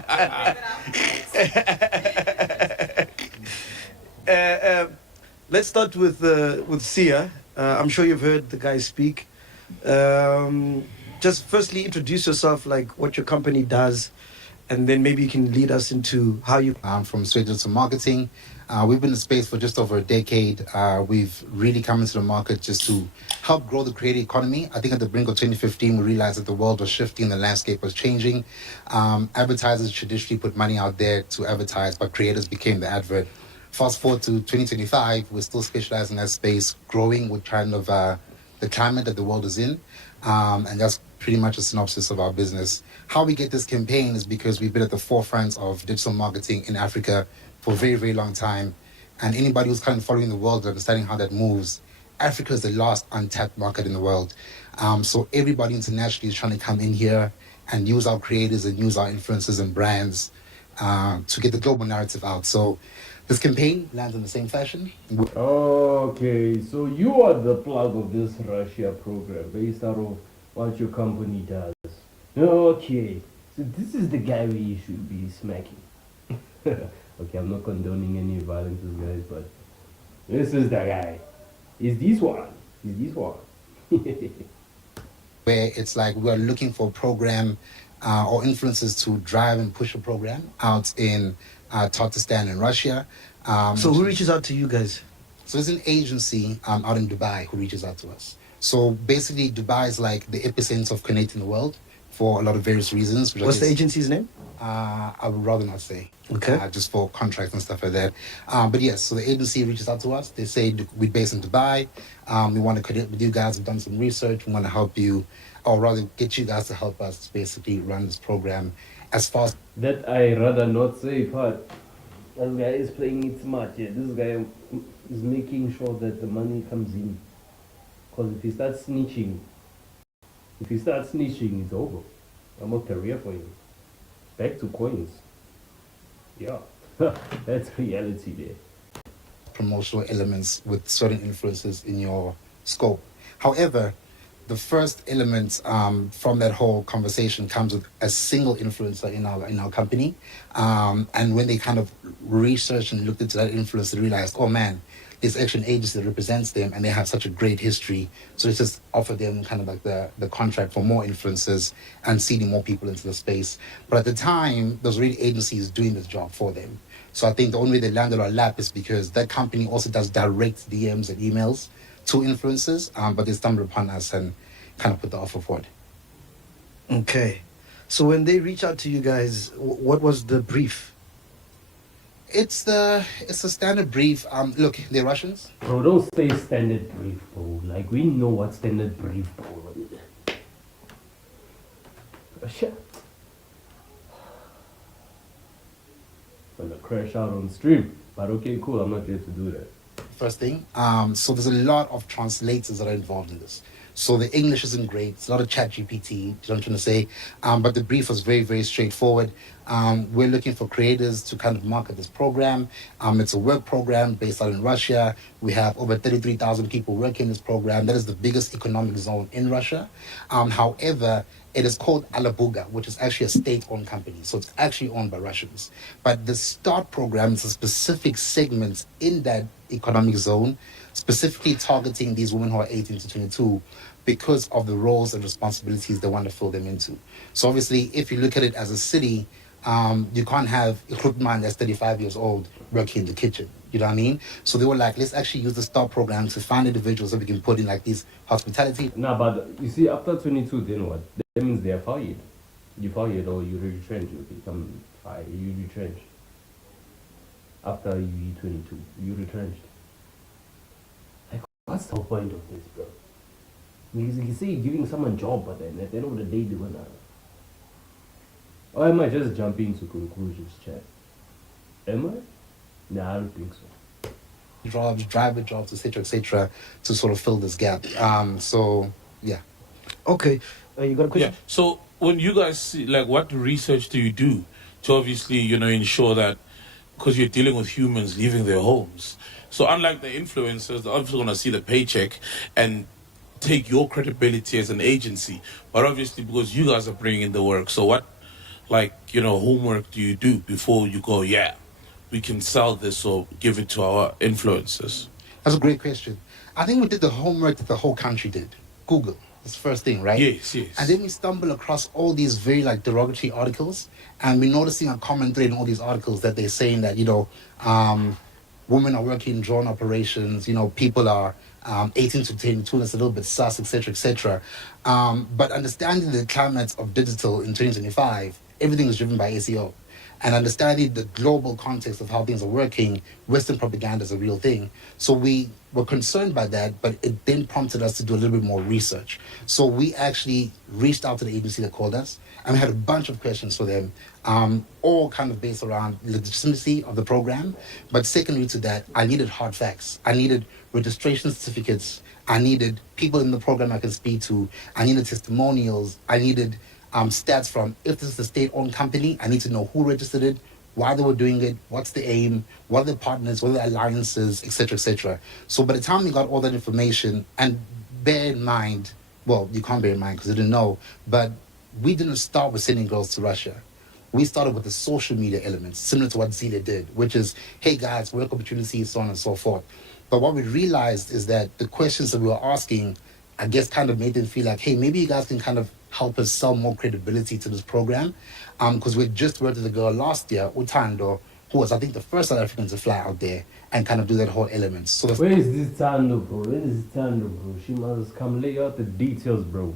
Let's start with Sia. I'm sure you've heard the guy speak. Just firstly, introduce yourself, like what your company does, and then maybe you can lead us into how you. I'm from Straight Digital Marketing. We've been in space for just over a decade. We've really come into the market just to help grow the creative economy. I think at the brink of 2015, we realized that the world was shifting, the landscape was changing. Advertisers traditionally put money out there to advertise, but creators became the advert. Fast forward to 2025, we're still specialized in that space, growing with kind of the climate that the world is in. And that's pretty much a synopsis of our business. How we get this campaign is because we've been at the forefront of digital marketing in Africa for a very, very long time. And anybody who's kind of following the world, understanding how that moves, Africa is the last untapped market in the world. So everybody internationally is trying to come in here and use our creators and use our influencers and brands to get the global narrative out. So this campaign lands in the same fashion. Okay, so you are the plug of this Russia program based out of what your company does. Okay, so this is the guy we should be smacking. Okay, I'm not condoning any violence, guys, but this is the guy. Is this one? Where it's like we're looking for a program or influencers to drive and push a program out in Tatarstan in Russia. So who reaches out to you guys? So there's an agency out in Dubai who reaches out to us. So basically, Dubai is like the epicenter of connecting the world for a lot of various reasons. What's the agency's name? I would rather not say. Okay. Just for contracts and stuff like that. But yes, so the agency reaches out to us. They say we're based in Dubai. We want to connect with you guys. We've done some research. We want to help you, or rather get you guys to help us basically run this program as far as... That I rather not say, but this guy is playing it smart. Yeah, this guy is making sure that the money comes in. Because if he starts snitching, it's over. I'm a career for him. Back to coins. Yeah, that's reality there. Promotional elements with certain influences in your scope. However, the first element from that whole conversation comes with a single influencer in our company. And when they kind of researched and looked into that influencer, they realized, oh man, there's actually an agency that represents them and they have such a great history. So let's just offer them kind of like the contract for more influencers and seeding more people into the space. But at the time, there's already agencies doing this job for them. So I think the only way they landed our lap is because that company also does direct DMs and emails to influencers, but they stumbled upon us and kind of put the offer forward. Okay. So when they reach out to you guys, what was the brief? It's a standard brief. Look, they're Russians. Bro, don't say standard brief, bro. Like, we know what standard brief, bro. Russia. I'm gonna crash out on stream. But okay, cool, I'm not here to do that. First thing. So there's a lot of translators that are involved in this. So the English isn't great. It's not a chat GPT, you know what I'm trying to say? But the brief was very, very straightforward. We're looking for creators to kind of market this program. It's a work program based out in Russia. We have over 33,000 people working in this program. That is the biggest economic zone in Russia. However, it is called Alabuga, which is actually a state-owned company. So it's actually owned by Russians. But the START program is a specific segment in that economic zone, specifically targeting these women who are 18 to 22 because of the roles and responsibilities they want to fill them into. So obviously, if you look at it as a city, you can't have a Khutman that's 35 years old working in the kitchen. You know what I mean? So they were like, let's actually use the START program to find individuals that we can put in like these hospitality. Nah, but you see, after 22, then what? That means they are fired. You fired or you retrench. You become fired. You retrench. After you be 22, you retrenched. Like, what's the whole point of this, bro? Because you can say you're giving someone a job, but then at the end of the day, they're gonna... Or am I just jumping to conclusions, chat? Am I? Nah, I don't think so. Jobs, driver jobs, etc., to sort of fill this gap. So, yeah. Okay. You got a question? Yeah. So when you guys see, like, what research do you do to obviously, ensure that, because you're dealing with humans leaving their homes. So unlike the influencers, they're obviously going to see the paycheck and take your credibility as an agency, but obviously because you guys are bringing in the work. So what, like, you know, homework do you do before you go, yeah, we can sell this or give it to our influencers? That's a great question. I think we did the homework that the whole country did. Google. That's the first thing, right? Yes. And then we stumble across all these very like derogatory articles, and we're noticing a common thread in all these articles that they're saying that, you know, women are working in drone operations, you know, people are 18 to 22, that's a little bit sus, etc., etc. But understanding the climate of digital in 2025, everything is driven by SEO. And understanding the global context of how things are working, Western propaganda is a real thing. So we were concerned by that, but it then prompted us to do a little bit more research. So we actually reached out to the agency that called us, and we had a bunch of questions for them, all kind of based around legitimacy of the program. But secondly to that, I needed hard facts. I needed registration certificates. I needed people in the program I could speak to. I needed testimonials. I needed stats from, if this is a state-owned company, I need to know who registered it, why they were doing it, what's the aim, what are the partners, what are the alliances, etc., etc. So by the time we got all that information, and bear in mind, well, you can't bear in mind because you didn't know, but we didn't start with sending girls to Russia. We started with the social media elements, similar to what Zille did, which is, hey guys, work opportunities, so on and so forth. But what we realized is that the questions that we were asking, I guess, kind of made them feel like, hey, maybe you guys can kind of help us sell more credibility to this program. Because we just worked with a girl last year, Utando, who was, I think, the first South African to fly out there and kind of do that whole element. So where is this Tando, bro? Where is Tando, bro? She must come lay out the details, bro.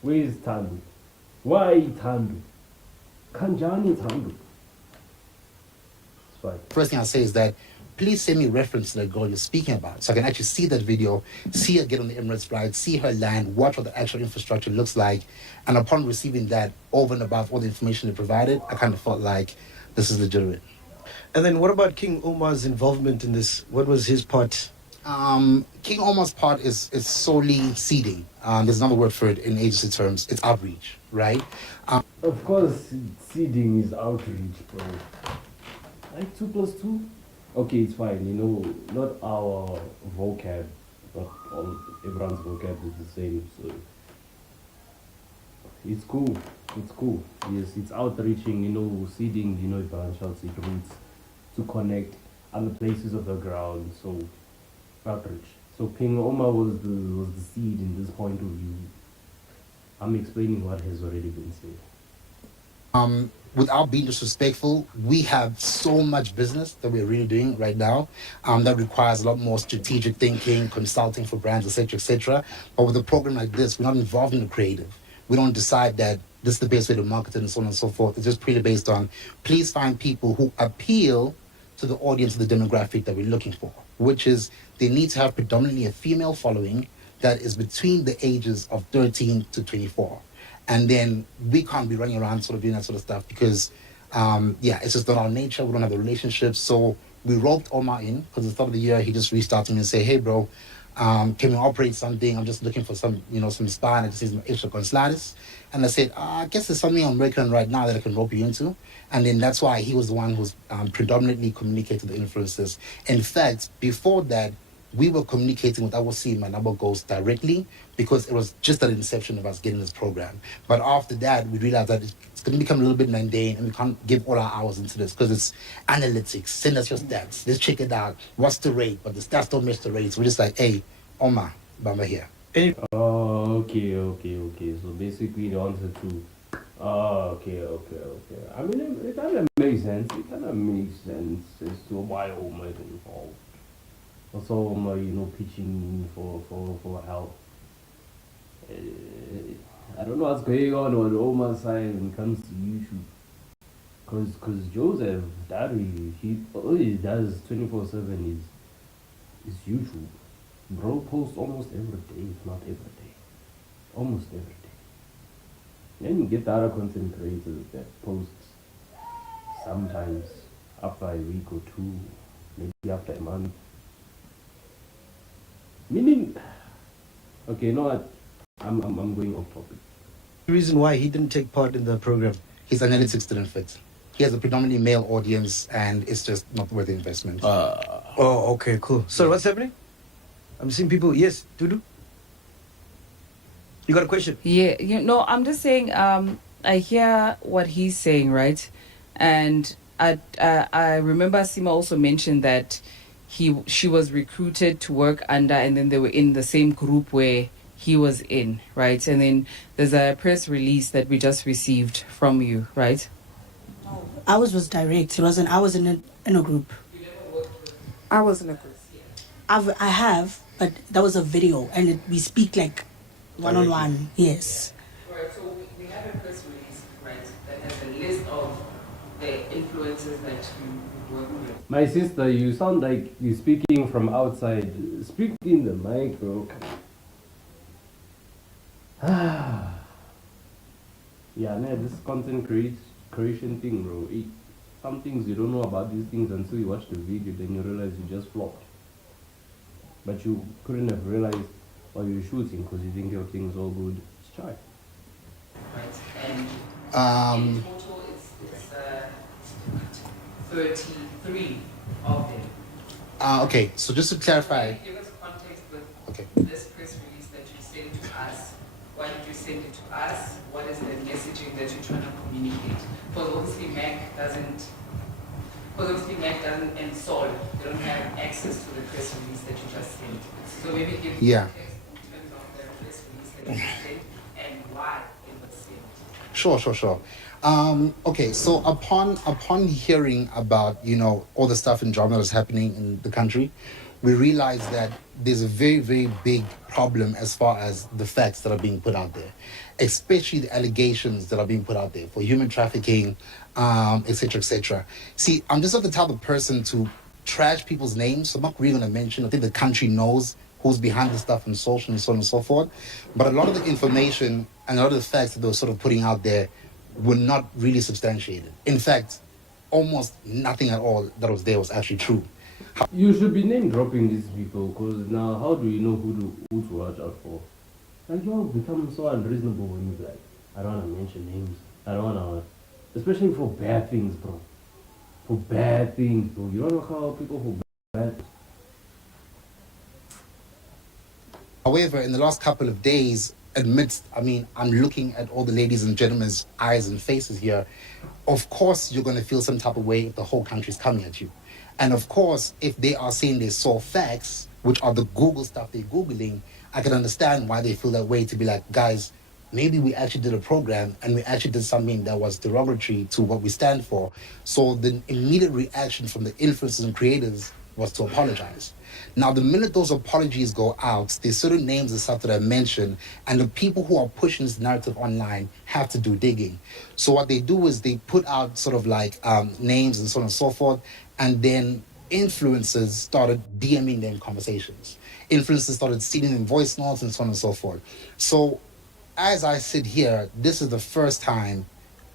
Where is Tando? Why Tando? Kanjani Tando. It's fine. First thing I say is that please send me reference to the girl you're speaking about so I can actually see that video, see her get on the Emirates flight, see her land, watch what the actual infrastructure looks like. And upon receiving that, over and above all the information they provided, I kind of felt like this is legitimate. And then what about King Omar's involvement in this? What was his part? King Omar's part is solely seeding. There's another word for it in agency terms. It's outreach, right? Of course, seeding is outreach, bro. Like 2 + 2? Okay, it's fine, you know, not our vocab, but everyone's vocab is the same, so it's cool, yes, it's outreaching, you know, seeding, you know, financial seed roots to connect other places of the ground, so outreach. So King Omar was the seed in this point of view. I'm explaining what has already been said. Without being disrespectful, we have so much business that we're really doing right now that requires a lot more strategic thinking, consulting for brands, etc., etc. But with a program like this, we're not involved in the creative. We don't decide that this is the best way to market it and so on and so forth. It's just purely based on, please find people who appeal to the audience, the demographic that we're looking for, which is they need to have predominantly a female following that is between the ages of 13 to 24. And then we can't be running around sort of doing that sort of stuff because, it's just not our nature. We don't have the relationships. So we roped Omar in because at the start of the year, he just reached out to me and said, hey, bro, can we operate something? I'm just looking for some spa and I just need some extra consulates. And I said, I guess there's something I'm working on right now that I can rope you into. And then that's why he was the one who's predominantly communicated to the influencers. In fact, before that, we were communicating with our Seemah and our Ghost directly because it was just at the inception of us getting this program. But after that, we realized that it's going to become a little bit mundane and we can't give all our hours into this because it's analytics. Send us your stats. Let's check it out. What's the rate? But the stats don't match the rates. We're just like, hey, Omar, Bamba here. Oh, okay. So basically the answer to, okay. I mean, it kind of makes sense. As to why Omar is involved. Also, Omar, pitching for help. I don't know what's going on Omar's side when it comes to YouTube. Cause Joseph Dari, all he does 24/7 is YouTube. Bro posts almost every day, if not every day. Almost every day. Then you get the other content creators that post sometimes after a week or two, maybe after a month. Meaning, okay, you know what? I'm going off topic. The reason why he didn't take part in the program? His analytics didn't fit. He has a predominantly male audience and it's just not worth the investment. Oh, okay, cool. So what's happening? I'm seeing people, yes, Dudu? You got a question? Yeah, I'm just saying. I hear what he's saying, right? And I remember Seemah also mentioned that she was recruited to work under, and then they were in the same group where he was in, right? And then there's a press release that we just received from you, right? Ours was direct. It wasn't. I was in a group. I was in a group. I have, but that was a video, and we speak like one-on-one. Yes. Right. So we have a press release, right, that has a list of the influencers that you work with. My sister, you sound like you're speaking from outside. Speak in the mic, bro. Yeah, man, this content creation thing, bro. Some things you don't know about these things until you watch the video, then you realize you just flopped. But you couldn't have realized while you were shooting because you think your thing's all good. Just try. Right. And in total, it's 33 of them. Okay, so just to clarify. Give us context with Okay. this press release that you sent to us. Why did you send it to us? What is the messaging that you're trying to communicate? Because obviously MacG doesn't install. They don't have access to the press release that you just sent. So maybe give context in terms of the press release that you sent and why it was sent. Sure. Okay, so upon hearing about all the stuff and drama that's happening in the country, we realized that there's a very, very big problem as far as the facts that are being put out there, especially the allegations that are being put out there for human trafficking, etc., etc. See, I'm just not the type of person to trash people's names, so I'm not really going to mention. I think the country knows who's behind the stuff on social and so on and so forth. But a lot of the information and a lot of the facts that they were sort of putting out there were not really substantiated. In fact, almost nothing at all that was there was actually true. You should be name dropping these people because now how do you know who to watch out for? Like you all become so unreasonable when you like, I don't want to mention names. I don't want to, especially for bad things, bro. For bad things, bro. You don't know how people for bad. However, in the last couple of days, I'm looking at all the ladies and gentlemen's eyes and faces here. Of course, you're going to feel some type of way if the whole country's coming at you. And of course, if they are saying they saw facts, which are the Google stuff they're Googling, I can understand why they feel that way to be like, guys, maybe we actually did a program and we actually did something that was derogatory to what we stand for. So the immediate reaction from the influencers and creators was to apologize. Now, the minute those apologies go out, there's certain names and stuff that I mentioned, and the people who are pushing this narrative online have to do digging. So what they do is they put out sort of like names and so on and so forth, and then influencers started DMing them conversations. Influencers started sending them voice notes and so on and so forth. So as I sit here, this is the first time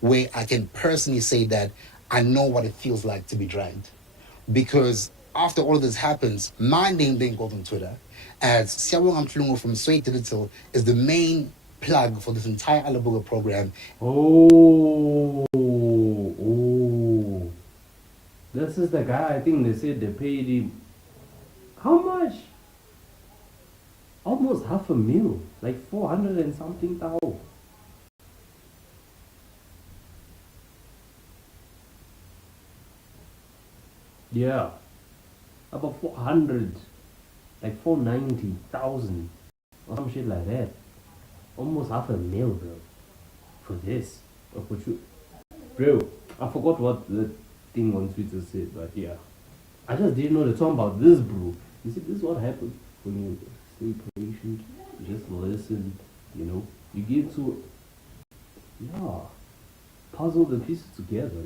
where I can personally say that I know what it feels like to be dragged. Because after all of this happens, my name then goes on Twitter as Siabonga Mhlungu from Sway Digital is the main plug for this entire Alabuga program. Oh. This is the guy, I think they said they paid him. How much? Almost $500,000. Like 400 and something thousand. Yeah. About 400. Like 490,000. Or some shit like that. Almost $500,000, bro. For this. Or for you. Bro, I forgot what the thing on Twitter said, but yeah. I just didn't know the talking about this, bro. You see, this is what happens when you stay patient, you just listen, you get to, puzzle the pieces together,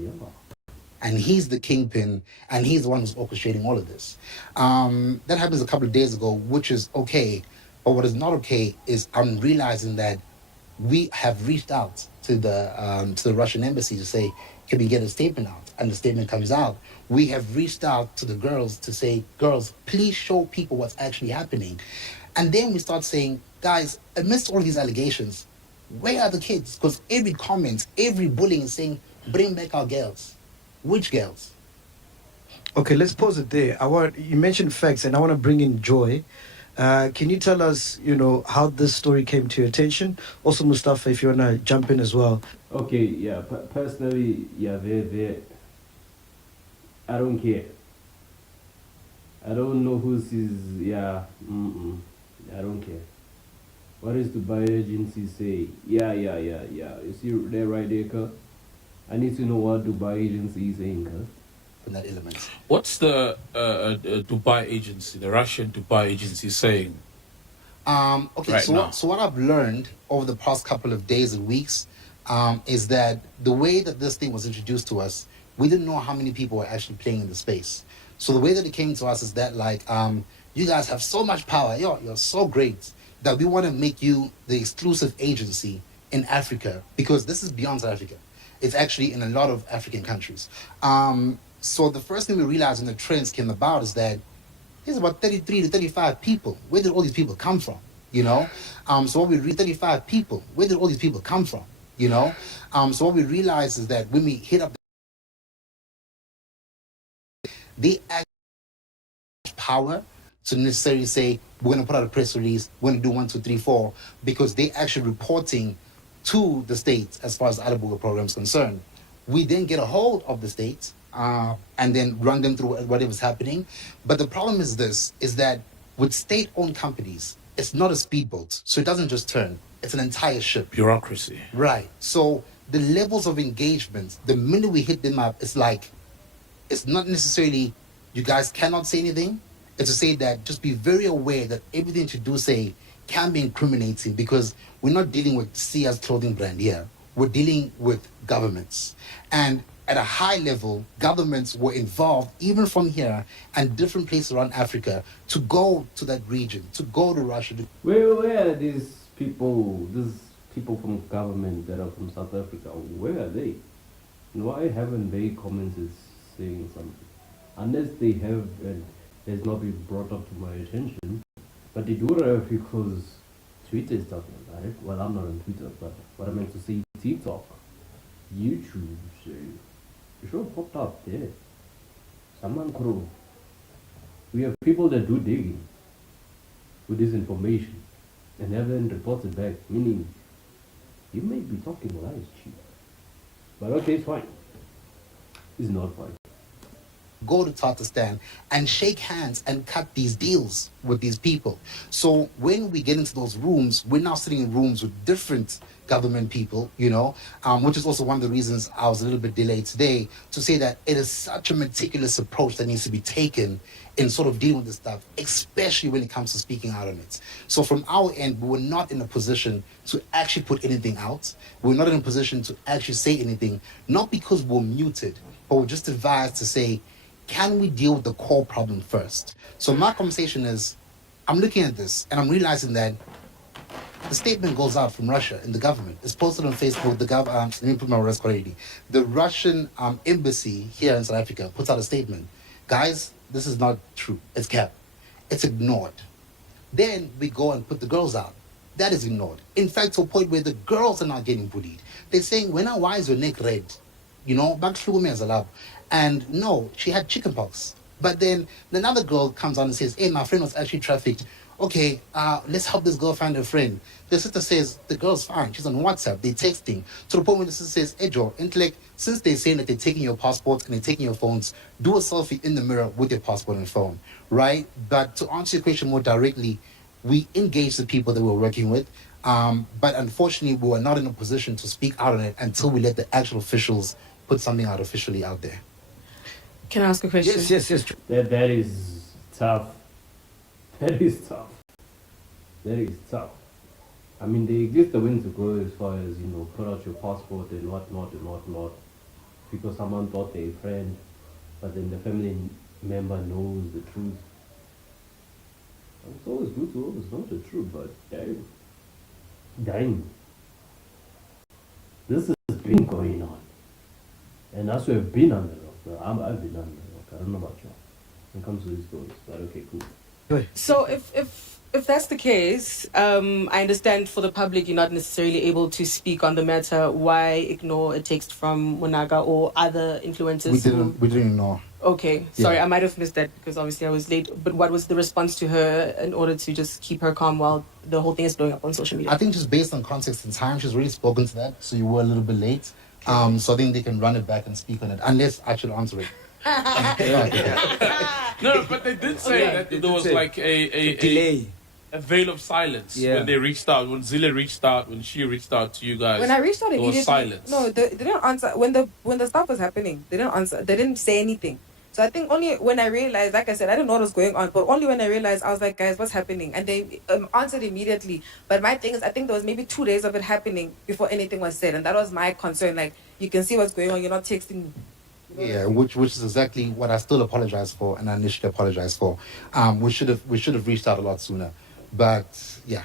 And he's the kingpin, and he's the one who's orchestrating all of this. That happens a couple of days ago, which is okay. But what is not okay is I'm realizing that we have reached out to the Russian embassy to say, can we get a statement out? And the statement comes out. We have reached out to the girls to say, girls, please show people what's actually happening. And then we start saying, guys, amidst all these allegations, where are the kids? Because every comment, every bullying is saying, bring back our girls. Which girls? Okay, let's pause it there. You mentioned facts, and I want to bring in Joy. Can you tell us, how this story came to your attention? Also, Mustafa, if you want to jump in as well. Okay, yeah, personally, yeah, I don't care. I don't know who's yeah, I don't care. What is Dubai agency say? Yeah. You see there right there, cuz? I need to know what Dubai agency is saying, cuz. From that element. What's the Dubai agency, the Russian Dubai agency, saying? Okay, Right so now. so what I've learned over the past couple of days and weeks is that the way that this thing was introduced to us, we didn't know how many people were actually playing in the space. So the way that it came to us is that you guys have so much power, you're so great that we want to make you the exclusive agency in Africa, because this is beyond South Africa. It's actually in a lot of African countries. So the first thing we realized when the trends came about is that there's about 33 to 35 people. Where did all these people come from? So what we 35 people. Where did all these people come from? So what we realized is that when we hit up, they actually have power to necessarily say, we're going to put out a press release, we're going to do 1, 2, 3, 4, because they actually reporting to the states as far as the Adabuga program is concerned. We then get a hold of the states and then run them through whatever's happening. But the problem is that with state-owned companies, it's not a speedboat, so it doesn't just turn. It's an entire ship. Bureaucracy. Right. So the levels of engagement, the minute we hit them up, it's not necessarily you guys cannot say anything. It's to say that just be very aware that everything you do say can be incriminating, because we're not dealing with Sia's clothing brand here. We're dealing with governments. And at a high level, governments were involved, even from here and different places around Africa, to go to that region, to go to Russia. Where are these people from government that are from South Africa? Where are they? And why haven't they commented saying something? Unless they have and has not been brought up to my attention. But they do it because Twitter is talking about it. Well, I'm not on Twitter, but what I meant to say, TikTok, YouTube, it sure popped up there. Someone could have. We have people that do digging with this information and haven't reported back, meaning you may be talking lies, chief. But okay, it's fine. It's not fine. Go to Tatarstan and shake hands and cut these deals with these people. So when we get into those rooms, we're now sitting in rooms with different government people, which is also one of the reasons I was a little bit delayed today, to say that it is such a meticulous approach that needs to be taken in sort of dealing with this stuff, especially when it comes to speaking out on it. So from our end, we were not in a position to actually put anything out. We're not in a position to actually say anything, not because we're muted, but we're just advised to say, can we deal with the core problem first? So my conversation is, I'm looking at this and I'm realizing that the statement goes out from Russia and the government. It's posted on Facebook. Let me put my words correctly. The Russian embassy here in South Africa puts out a statement. Guys, this is not true. It's cap. It's ignored. Then we go and put the girls out. That is ignored. In fact, to a point where the girls are not getting bullied. They're saying, why is your neck red? And no, she had chickenpox. But then another girl comes on and says, hey, my friend was actually trafficked. Okay, let's help this girl find her friend. The sister says, the girl's fine. She's on WhatsApp. They're texting. To the point where the sister says, hey, Joe, intellect, since they're saying that they're taking your passports and they're taking your phones, do a selfie in the mirror with your passport and phone, right? But to answer your question more directly, we engaged the people that we were working with. But unfortunately, we were not in a position to speak out on it until we let the actual officials put something out officially out there. Can I ask a question? Yes. That is tough. That is tough. I mean, they give the wind to go as far as, put out your passport and whatnot, because someone thought they're a friend, but then the family member knows the truth. It's always good to always know the truth, but dang. This has been going on. And that's where I've been under rock. I've been under rock. I don't know about y'all when it comes to these stories, but okay, cool. So if that's the case, I understand for the public you're not necessarily able to speak on the matter. Why ignore a text from Munaka or other influencers? We didn't ignore. Okay, sorry, Yeah. I might have missed that because obviously I was late. But what was the response to her in order to just keep her calm while the whole thing is blowing up on social media? I think just based on context and time, she's already spoken to that, so you were a little bit late. So I think they can run it back and speak on it, unless I should answer it. No, but they did say Yeah, that they there did was say like a delay. a veil of silence Yeah. when they reached out, when Zille reached out, when she reached out to you guys. When I reached out there was immediately, silence. no, they didn't answer. When the stuff was happening, they didn't answer. They didn't say anything. So I think only when I realized, like I said, I didn't know what was going on, but only when I realized, I was like, guys, what's happening? And they answered immediately. But my thing is, I think there was maybe 2 days of it happening before anything was said, and that was my concern. Like, you can see what's going on. You're not texting me. Yeah, which is exactly what I still apologize for, and I initially apologized for. We should have reached out a lot sooner, but yeah.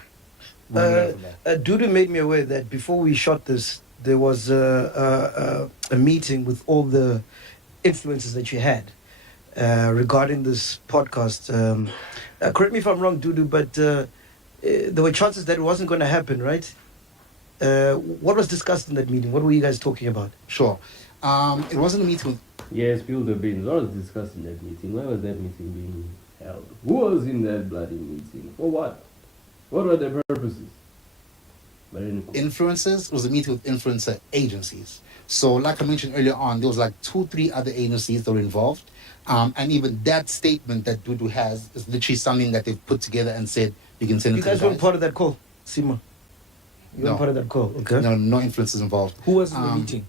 we'll learn from that. Dudu made me aware that before we shot this, there was a meeting with all the influencers that you had regarding this podcast. Correct me if I'm wrong, Dudu, but there were chances that it wasn't going to happen, right? What was discussed in that meeting? What were you guys talking about? Sure. It wasn't a meeting with Yes, spill the beans. What was discussed in that meeting? Where was that meeting being held? Who was in that bloody meeting? For what? What were the purposes? But anyway. influencers. It was a meeting with influencer agencies. So, like I mentioned earlier on, there was like 2-3 other agencies that were involved. And even that statement that Dudu has is literally something that they've put together and said, you can send it You to guys the weren't part of that call, Seemah? You weren't No. part of that call, okay? No influencers involved. Who was in the meeting?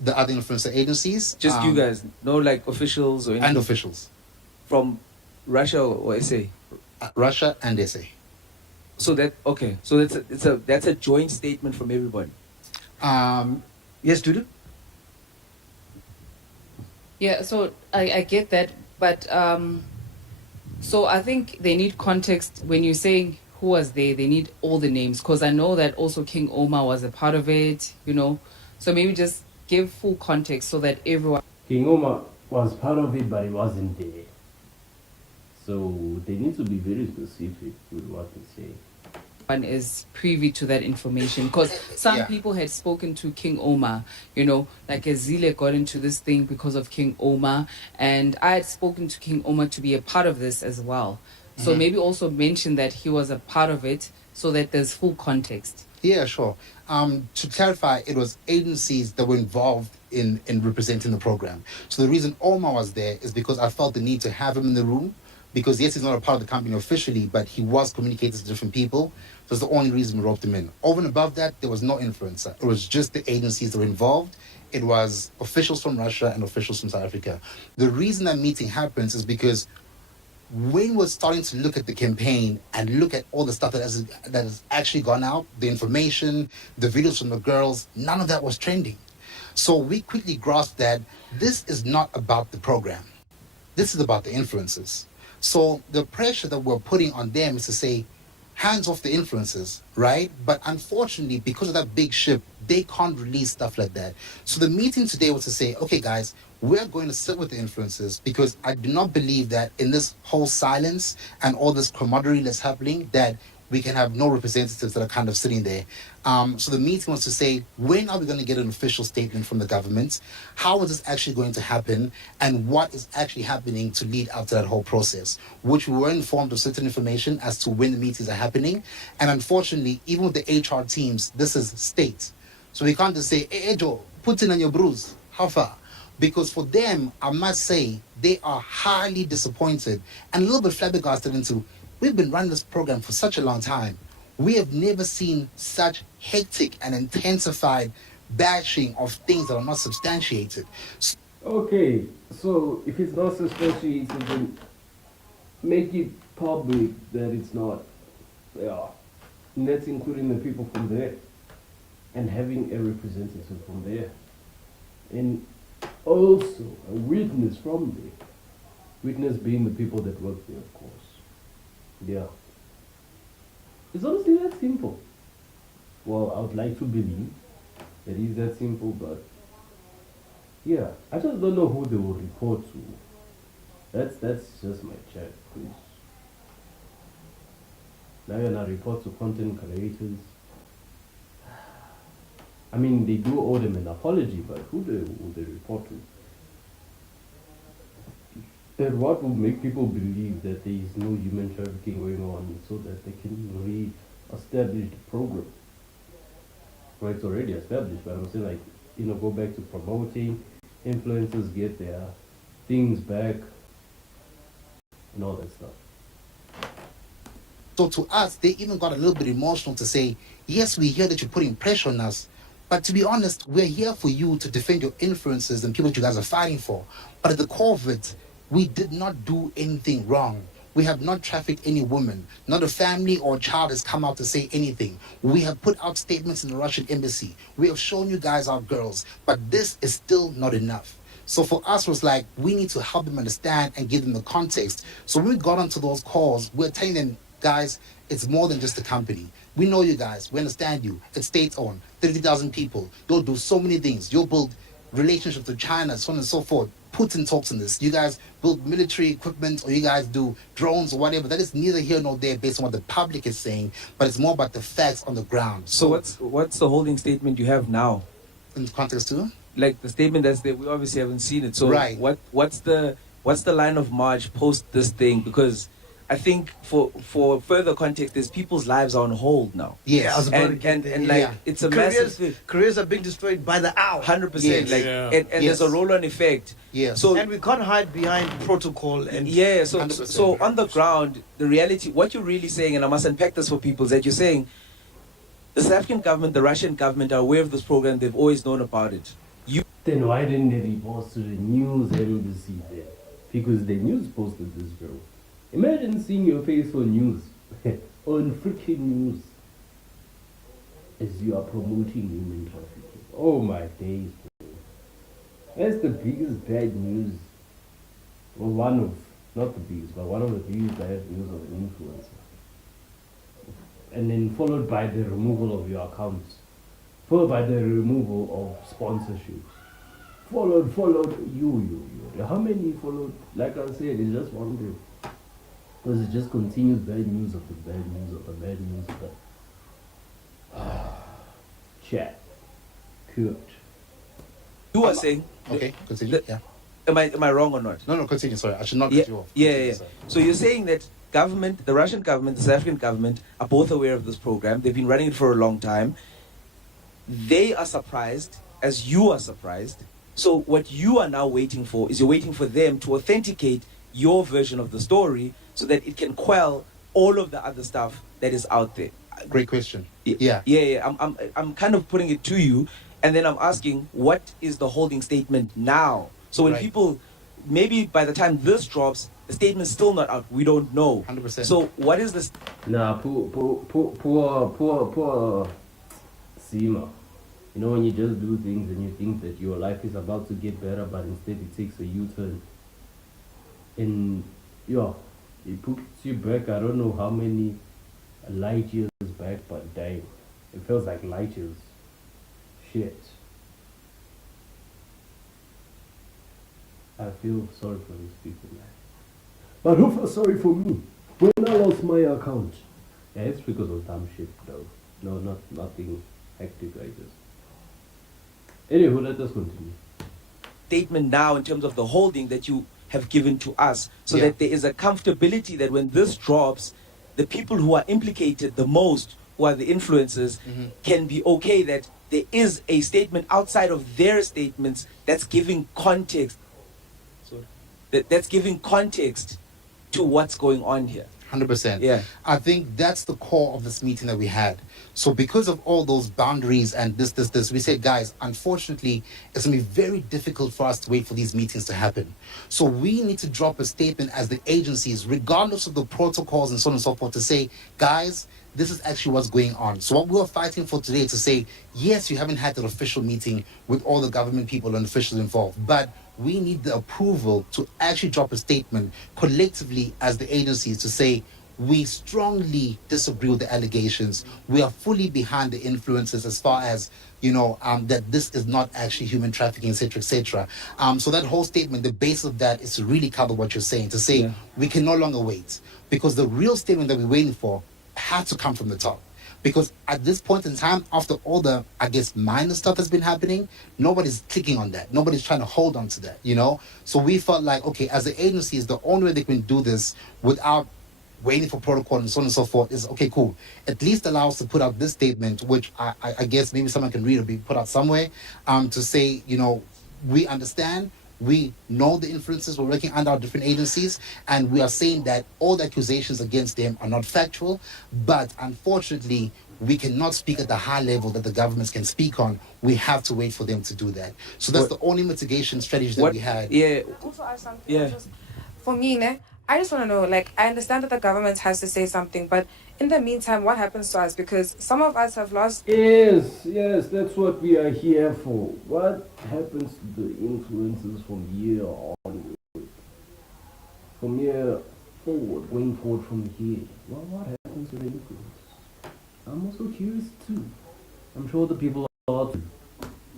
The other influencer agencies. Just you guys, no like officials or anything And officials. from Russia or SA. Russia and SA. So that okay. So that's a joint statement from everybody. Yes, Dudu? Yeah, so I get that, but so I think they need context when you're saying who was there. They need all the names because I know that also King Omar was a part of it, you know. So maybe just give full context so that everyone. King Omar was part of it, but he wasn't there. So they need to be very specific with what they say. One is privy to that information because some Yeah. people had spoken to King Omar, you know, like Zille got into this thing because of King Omar, and I had spoken to King Omar to be a part of this as well. So maybe also mention that he was a part of it so that there's full context. Yeah, sure. To clarify, it was agencies that were involved in representing the program. So the reason Omar was there is because I felt the need to have him in the room because, yes, he's not a part of the company officially, but he was communicating to different people. So that's the only reason we roped him in. Over and above that, there was no influencer. It was just the agencies that were involved. It was officials from Russia and officials from South Africa. The reason that meeting happens is because when we're starting to look at the campaign and look at all the stuff that has actually gone out, the information, the videos from the girls, none of that was trending. So we quickly grasped that this is not about the program. This is about the influencers. So the pressure that we're putting on them is to say, hands off the influencers, right? But unfortunately, because of that big ship, they can't release stuff like that. So the meeting today was to say, okay, guys, we're going to sit with the influencers because I do not believe that in this whole silence and all this camaraderie that's happening, that we can have no representatives that are kind of sitting there. So the meeting was to say, when are we going to get an official statement from the government? How is this actually going to happen? And what is actually happening to lead up to that whole process? Which we were informed of certain information as to when the meetings are happening. And unfortunately, even with the HR teams, this is state. So we can't just say, hey, Joe, put in on your bruise. How far? Because for them, I must say, they are highly disappointed and a little bit flabbergasted into, we've been running this program for such a long time. We have never seen such hectic and intensified bashing of things that are not substantiated. Okay, so if it's not substantiated, then make it public that it's not. Yeah. And that's including the people from there and having a representative from there. And also a witness from there. Witness being the people that work there, of course. Yeah. It's honestly that simple. Well, I would like to believe that it's that simple, but yeah, I just don't know who they will report to. That's just my check, please. Now you're not report to content creators. I mean, they do owe them an apology, but who will they report to? That what will make people believe that there is no human trafficking going on so that they can re-establish the program. Well, it's already established, but I'm saying like, go back to promoting, influencers get their things back, and all that stuff. So to us, they even got a little bit emotional to say, yes, we hear that you're putting pressure on us, but to be honest, we're here for you to defend your influences and people that you guys are fighting for. But at the core of it, we did not do anything wrong. We have not trafficked any woman. Not a family or a child has come out to say anything. We have put out statements in the Russian embassy. We have shown you guys our girls, but this is still not enough. So for us, it was like, we need to help them understand and give them the context. So when we got onto those calls, we're telling them, guys, it's more than just a company. We know you guys. We understand you. It's state-owned. 30,000 people. You'll do so many things. You'll build relationships with China, so on and so forth. Putin talks in this. You guys build military equipment, or you guys do drones or whatever. That is neither here nor there based on what the public is saying, but it's more about the facts on the ground. So what's the holding statement you have now? In context too? Like the statement that's there, we obviously haven't seen it. So right. What's the line of march post this thing? Because I think for further context, there's people's lives are on hold now. Yes. Yeah, I was about to get there. like it's a massive careers are being destroyed by the hour. 100%. Yes. Like and Yes. there's a roll-on effect. Yes. So And we can't hide behind protocol and yeah, so 100%. on the ground, the reality, what you're really saying, and I must unpack this for people, is that you're saying the South African government, the Russian government are aware of this program. They've always known about it. Then why didn't they report to the news embassy then? Because the news posted this girl. Imagine seeing your face on news, on freaking news, as you are promoting human trafficking. Oh my days, bro. That's the biggest bad news. Well, not the biggest, but one of the biggest bad news of an influencer. And then followed by the removal of your accounts. Followed by the removal of sponsorships. Followed, you. How many followed? Like I said, it's just one day. Because it just continues bad news of the bad news of the bad news of the... Chat. Kurt. You are saying... Okay, continue. Yeah. Am I wrong or not? No, continue. Sorry, I should not cut you off. Yeah. Continue, sorry. So you're saying that government, the Russian government, the South African government are both aware of this program. They've been running it for a long time. They are surprised, as you are surprised. So what you are now waiting for is you're waiting for them to authenticate your version of the story so that it can quell all of the other stuff that is out there. Great question. Yeah. I'm kind of putting it to you, and then I'm asking, what is the holding statement now? So when Right. people, maybe by the time this drops, the statement's still not out. We don't know. 100%. So what is this? Nah, poor Seemah. You know, when you just do things and you think that your life is about to get better, but instead it takes a U-turn. And, it puts you back, I don't know how many light years back, but damn, it feels like light years. Shit. I feel sorry for these people, man. But who feels sorry for me when I lost my account? Yeah, it's because of dumb shit, though. No, nothing hectic like this. Anyway, let us continue. Statement now in terms of the holding that you have given to us, so that there is a comfortability that when this drops, the people who are implicated the most, who are the influencers, can be okay that there is a statement outside of their statements that's giving context. That's giving context to what's going on here. 100%. Yeah. I think that's the core of this meeting that we had. So because of all those boundaries and this, we said, guys, unfortunately, it's going to be very difficult for us to wait for these meetings to happen. So we need to drop a statement as the agencies, regardless of the protocols and so on and so forth, to say, guys, this is actually what's going on. So what we're fighting for today is to say, yes, you haven't had an official meeting with all the government people and officials involved, but we need the approval to actually drop a statement collectively as the agencies to say, we strongly disagree with the allegations. We are fully behind the influences as far as, that this is not actually human trafficking, etc., etc. So that whole statement, the base of that is to really cover what you're saying, to say we can no longer wait. Because the real statement that we're waiting for had to come from the top. Because at this point in time, after all the, I guess, minor stuff that's been happening, nobody's clicking on that. Nobody's trying to hold on to that, you know? So we felt like, okay, as the agency, is the only way they can do this without waiting for protocol and so on and so forth is, okay, cool. At least allow us to put out this statement, which I guess maybe someone can read or be put out somewhere, to say, you know, we understand, we know the influences, we're working under our different agencies, and we are saying that all the accusations against them are not factual, but unfortunately, we cannot speak at the high level that the governments can speak on. We have to wait for them to do that. So that's the only mitigation strategy that we had. Yeah. Also add something. Yeah. For me, I just want to know, like, I understand that the government has to say something, but in the meantime, what happens to us? Because some of us have lost. Yes, that's what we are here for. What happens to the influences from here on? From here forward, going forward from here. Well, what happens to the influence? I'm also curious too. I'm sure the people are too.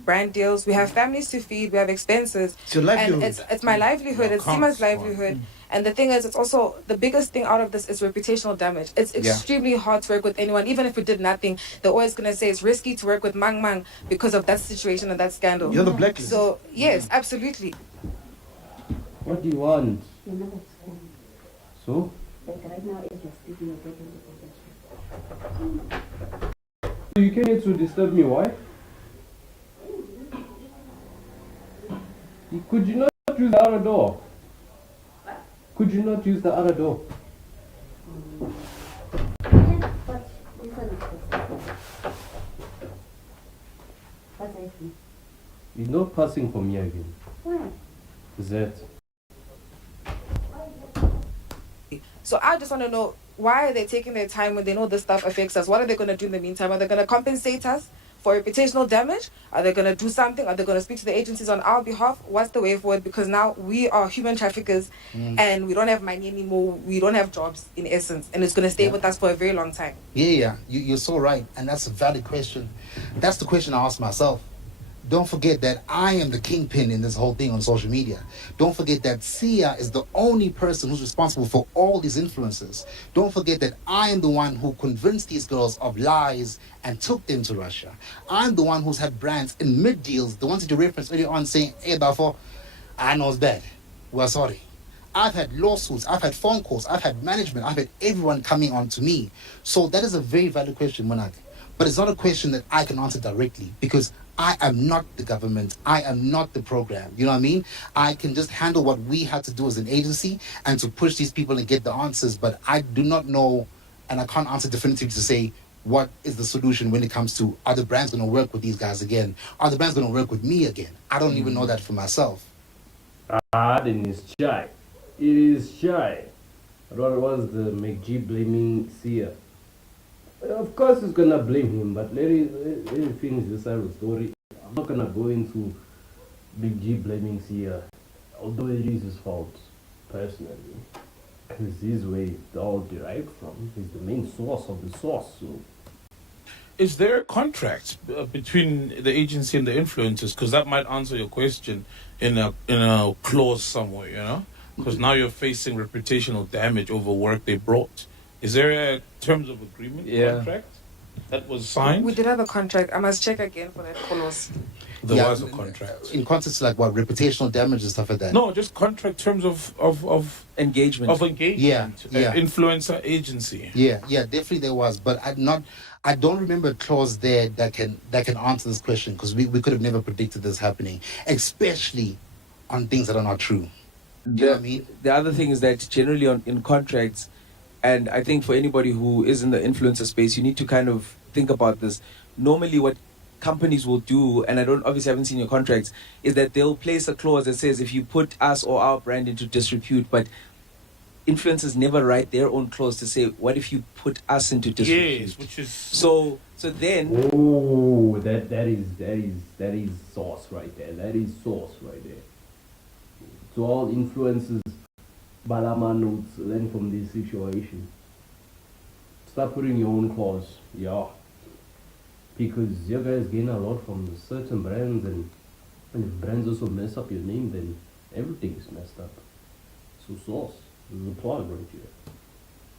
Brand deals, we have families to feed, we have expenses. It's your livelihood. And it's my livelihood, it's Seemah's livelihood. And the thing is, it's also, the biggest thing out of this is reputational damage. It's extremely hard to work with anyone. Even if we did nothing, they're always going to say it's risky to work with MacG because of that situation and that scandal. You're the blacklist. So, yes, absolutely. What do you want? So? Like right now, it's just speaking of getting the protection. You came here to disturb me, why? Could you not use the other door? Could you not use the other door? But this one is what's I see? You're not passing for me again. Why? Is that? So I just want to know, why are they taking their time when they know this stuff affects us? What are they going to do in the meantime? Are they going to compensate us for reputational damage? Are they going to do something? Are they going to speak to the agencies on our behalf? What's the way forward? Because now we are human traffickers and we don't have money anymore. We don't have jobs in essence. And it's going to stay with us for a very long time. Yeah. You're so right. And that's a valid question. That's the question I ask myself. Don't forget that I am the kingpin in this whole thing on social media. Don't forget that Sia is the only person who's responsible for all these influences. Don't forget that I am the one who convinced these girls of lies and took them to Russia. I'm the one who's had brands in mid-deals, the ones that you referenced earlier on, saying, hey, Bafo, I know it's bad. We're sorry. I've had lawsuits, I've had phone calls, I've had management, I've had everyone coming on to me. So that is a very valid question, Munaka. But it's not a question that I can answer directly because I am not the government. I am not the program. You know what I mean? I can just handle what we had to do as an agency and to push these people and get the answers. But I do not know, and I can't answer definitively to say what is the solution when it comes to, are the brands going to work with these guys again? Are the brands going to work with me again? I don't even know that for myself. Then it's shy. It is shy. I thought it was the MacG blaming Sia. Of course he's gonna blame him, but let me finish this side of the story. I'm not gonna go into MacG blaming Sia, although it is his fault, personally. Because his way it's all derived from. He's the main source of the source, so... Is there a contract between the agency and the influencers? Because that might answer your question in a clause somewhere, you know? Because now you're facing reputational damage over work they brought. Is there a terms of agreement contract that was signed? We did have a contract. I must check again for that clause. There was a contract. In context like what, reputational damage and stuff like that? No, just contract terms of engagement. Of engagement. Yeah. Influencer agency. Yeah, definitely there was. But I don't remember a clause there that can answer this question because we could have never predicted this happening, especially on things that are not true. You know what I mean? The other thing is that generally in contracts, and I think for anybody who is in the influencer space, you need to kind of think about this. Normally what companies will do, and I haven't seen your contracts, is that they'll place a clause that says if you put us or our brand into disrepute, but influencers never write their own clause to say, what if you put us into disrepute? Yes, which is... So then... Oh, that is sauce right there. That is sauce right there. To all influencers, Balama notes, learn from this situation. Start putting your own clause, because you guys gain a lot from certain brands, and if brands also mess up your name, then everything is messed up. So sauce, this is a plug right here.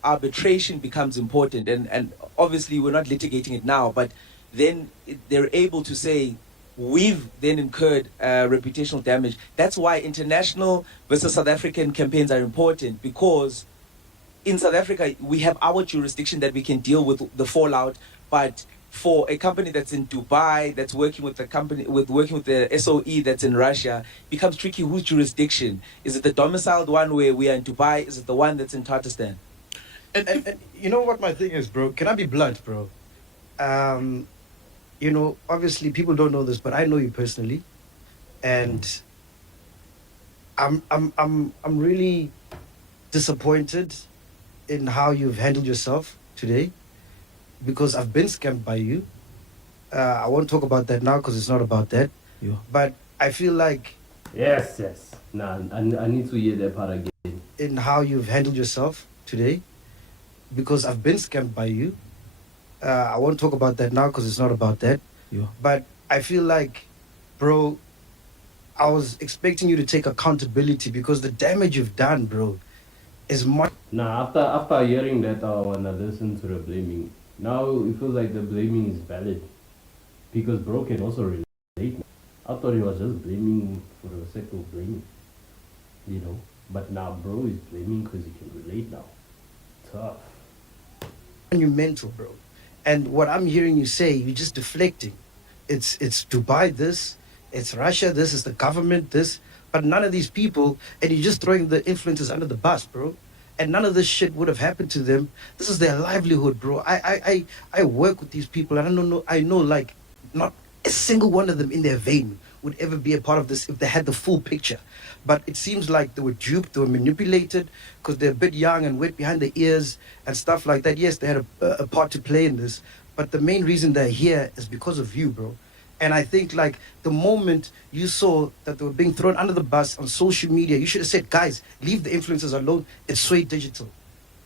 arbitration becomes important, and obviously we're not litigating it now, but then they're able to say, we've then incurred reputational damage. That's why international versus South African campaigns are important, because in South Africa, we have our jurisdiction that we can deal with the fallout, but for a company that's in Dubai, that's working with the SOE that's in Russia, becomes tricky. Whose jurisdiction? Is it the domiciled one where we are in Dubai? Is it the one that's in Tatarstan? And you know what my thing is, bro? Can I be blunt, bro? You know, obviously people don't know this, but I know you personally, and I'm really disappointed in how you've handled yourself today, because I've been scammed by you. I won't talk about that now because it's not about that. Yeah. But I feel like Yes. Nah, I need to hear that part again. in how you've handled yourself today, because I've been scammed by you. I won't talk about that now because it's not about that. Yeah. But I feel like, bro, I was expecting you to take accountability, because the damage you've done, bro, is much. Nah, after hearing that, I wanna listen to the blaming. Now it feels like the blaming is valid, because bro can also relate. I thought he was just blaming for the sake of blaming, you know. But now bro is blaming because he can relate now. Tough. Monumental, bro. And what I'm hearing you say, you're just deflecting. It's Dubai this, it's Russia this, it's the government this, but none of these people, and you're just throwing the influencers under the bus, bro. And none of this shit would have happened to them. This is their livelihood, bro. I work with these people, and I know like not a single one of them in their vein would ever be a part of this if they had the full picture. But it seems like they were duped, they were manipulated, because they're a bit young and wet behind the ears and stuff like that. Yes, they had a part to play in this, but the main reason they're here is because of you, bro. And I think like the moment you saw that they were being thrown under the bus on social media, you should have said, guys, leave the influencers alone. It's Sway Digital.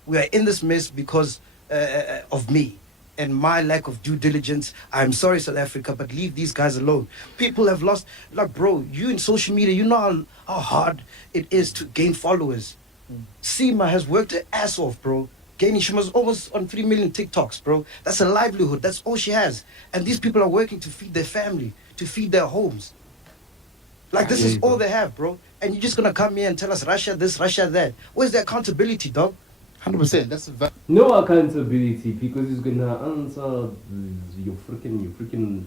We are in this mess because of me and my lack of due diligence. I'm sorry, South Africa, but leave these guys alone. People have lost, like, bro, you in social media, you know how hard it is to gain followers. Seemah has worked her ass off, bro. She was almost on 3 million TikToks, bro. That's a livelihood. That's all she has. And these people are working to feed their family, to feed their homes. Like, this is all they have, bro. And you're just going to come here and tell us Russia this, Russia that. Where's the accountability, dog? 100%. That's No accountability, because he's gonna answer your freaking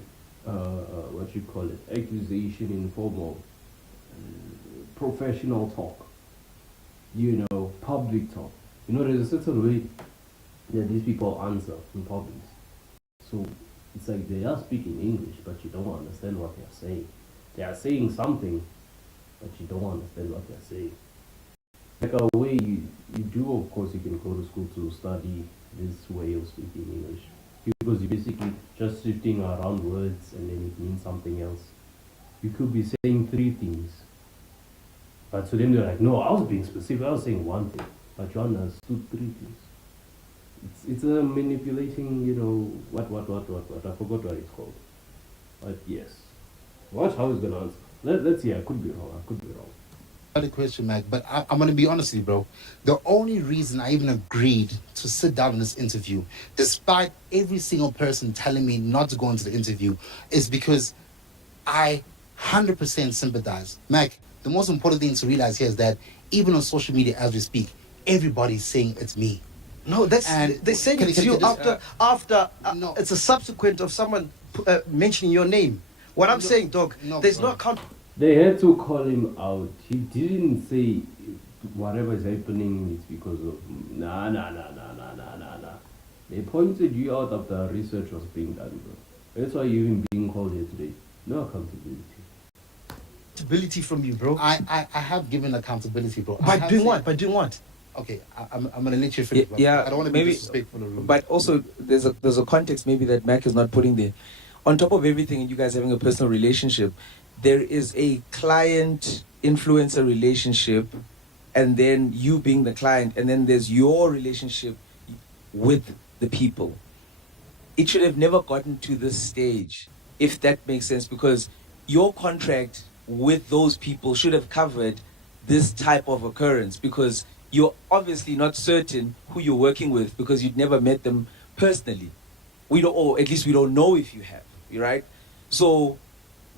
what you call it, accusation in form of professional talk, you know, public talk. You know, there's a certain way that these people answer in public. So it's like they are speaking English, but you don't understand what they're saying. They are saying something, but you don't understand what they're saying. Like a way you do, of course, you can go to school to study this way of speaking English, because you're basically just shifting around words and then it means something else. You could be saying 3 things, but to them they're like, no, I was being specific, I was saying 1 thing, but you understood 3 things. It's a manipulating, you know, what, I forgot what it's called. But yes, watch how he's gonna answer. Let's see, I could be wrong. Another question, Mac, but I'm going to be honest with you, bro. The only reason I even agreed to sit down in this interview, despite every single person telling me not to go into the interview, is because I 100% sympathize. Mac, the most important thing to realize here is that even on social media as we speak, everybody's saying it's me. No, they're saying it's you after no. It's a subsequent of someone mentioning your name. What I'm saying, dog, there's no account. They had to call him out. He didn't say whatever is happening is because of nah. They pointed you out after research was being done, bro. That's why you're even being called here today. No accountability. Accountability from you, bro. I have given accountability, bro. By doing what? By doing what? Okay, I'm gonna let you finish. Yeah, I don't want to be disrespectful. But also, there's a context maybe that Mac is not putting there. On top of everything, and you guys having a personal relationship, there is a client-influencer relationship, and then you being the client, and then there's your relationship with the people. It should have never gotten to this stage, if that makes sense, because your contract with those people should have covered this type of occurrence, because you're obviously not certain who you're working with because you'd never met them personally. We don't, or at least we don't know if you have, right? So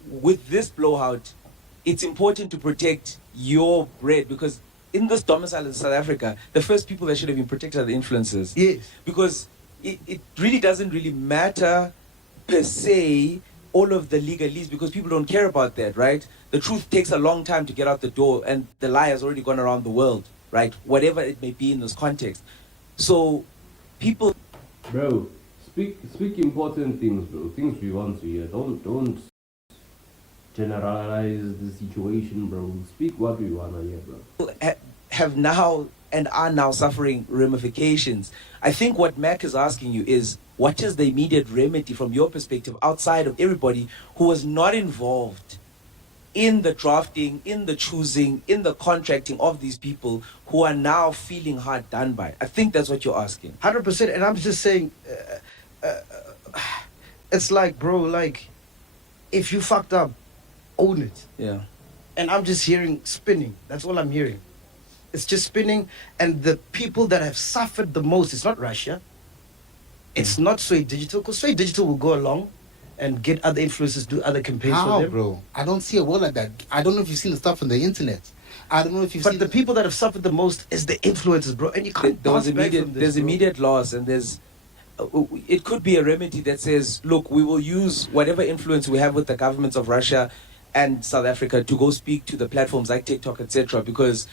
with this blowout, it's important to protect your bread because in this domicile in South Africa, the first people that should have been protected are the influencers. Yes. Because it really doesn't really matter per se all of the legalese because people don't care about that, right? The truth takes a long time to get out the door and the lie has already gone around the world, right? Whatever it may be in this context. So people... Bro, speak important things, bro. Things we want to hear. Don't generalize the situation, bro. Speak what we want to hear, bro. Have now and are now suffering ramifications. I think what Mac is asking you is, what is the immediate remedy from your perspective outside of everybody who was not involved in the drafting, in the choosing, in the contracting of these people who are now feeling hard done by? I think that's what you're asking. 100%. And I'm just saying, it's like, bro, like, if you fucked up, own it. Yeah. And I'm just hearing spinning. That's all I'm hearing. It's just spinning. And the people that have suffered the most, it's not Russia. It's not Sway Digital, because Sway Digital will go along and get other influencers, do other campaigns for How, them. bro? I don't see a world like that. I don't know if you've seen the stuff on the internet. I don't know if you've But seen the people that have suffered the most is the influencers, bro. And you can't There was bounce back immediate, from this, there's bro. immediate loss, and there's it could be a remedy that says, look, we will use whatever influence we have with the governments of Russia and South Africa to go speak to the platforms like TikTok, etc. Because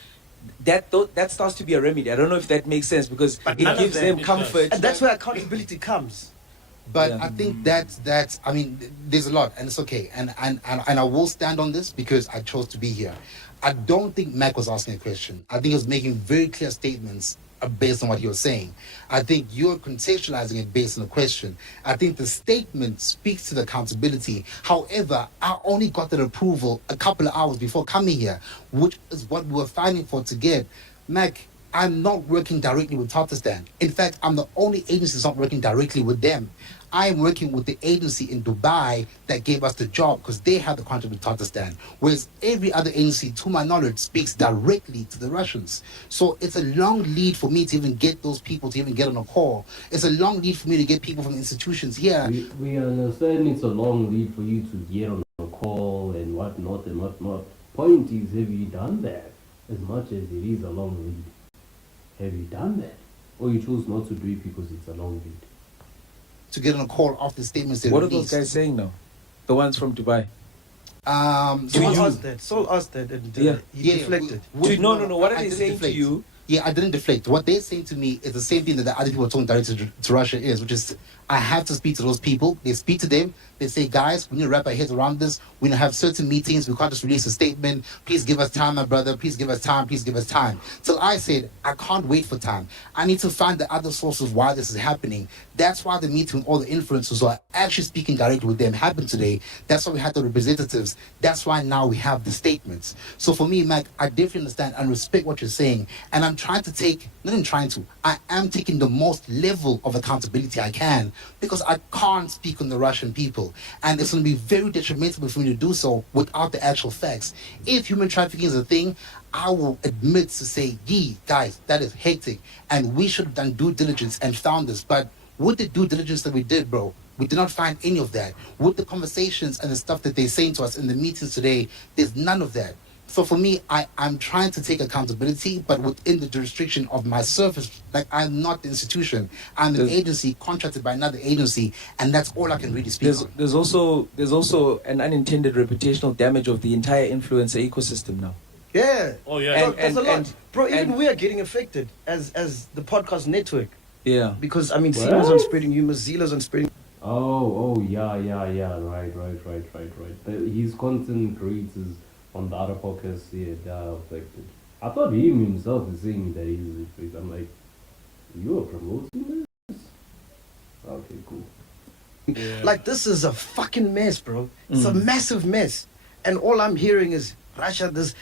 that starts to be a remedy. I don't know if that makes sense because But it none of gives them- them comfort. And that's where accountability comes. But Yeah. I think that's I mean, there's a lot and it's okay. And I will stand on this because I chose to be here. I don't think Mac was asking a question. I think he was making very clear statements based on what he was saying. I think you're contextualizing it based on the question. I think the statement speaks to the accountability. However, I only got that approval a couple of hours before coming here, which is what we were fighting for to get. Mac, I'm not working directly with Tatarstan. In fact, I'm the only agency that's not working directly with them. I am working with the agency in Dubai that gave us the job because they have the contract with Tatarstan. Whereas every other agency, to my knowledge, speaks directly to the Russians. So it's a long lead for me to even get those people to even get on a call. It's a long lead for me to get people from the institutions here. We understand it's a long lead for you to get on a call and whatnot and whatnot. Point is, have you done that? As much as it is a long lead, have you done that? Or you choose not to do it because it's a long lead? To get on a call after statements they What are released. those guys saying now? The ones from Dubai. Soul asked that and Yeah. he deflected. No. What are I they didn't saying deflect. to you? Yeah, I didn't deflect. What they're saying to me is the same thing that the other people are talking directly to Russia is, which is I have to speak to those people. They speak to them. They say, guys, we need to wrap our heads around this. We need to have certain meetings. We can't just release a statement. Please give us time, my brother. Please give us time. Please give us time. So I said, I can't wait for time. I need to find the other sources why this is happening. That's why the meeting with all the influencers who are actually speaking directly with them happened today. That's why we had the representatives. That's why now we have the statements. So for me, Mac, I definitely understand and respect what you're saying. And I'm trying to take, not even trying to, I am taking the most level of accountability I can because I can't speak on the Russian people. And it's going to be very detrimental for me to do so without the actual facts. If human trafficking is a thing, I will admit to say, guys, that is hectic. And we should have done due diligence and found this. But with the due diligence that we did, bro, we did not find any of that. With the conversations and the stuff that they're saying to us in the meetings today, there's none of that. So for me, I'm trying to take accountability, but within the jurisdiction of my service. Like, I'm not the institution. I'm an agency contracted by another agency, and that's all I can really speak on. There's also an unintended reputational damage of the entire influencer ecosystem now. Yeah. Oh, yeah. Look, that's a lot. Bro, even and- we are getting affected as the podcast network. Yeah. Because, I mean, What? Seemah's on spreading humor, Zille's on spreading. Yeah, right. His content creators on the other podcasts, yeah, they are affected. I thought him himself is saying that he's affected. I'm like, you are promoting this? Okay, cool. Like, this is a fucking mess, bro. It's a massive mess. And all I'm hearing is Russia, there's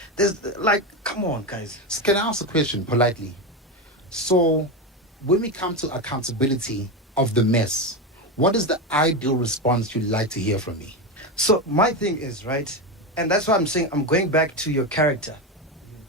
like, come on, guys. So can I ask a question politely? So when we come to accountability of the mess, what is the ideal response you'd like to hear from me? So my thing is, right, and that's why I'm saying I'm going back to your character,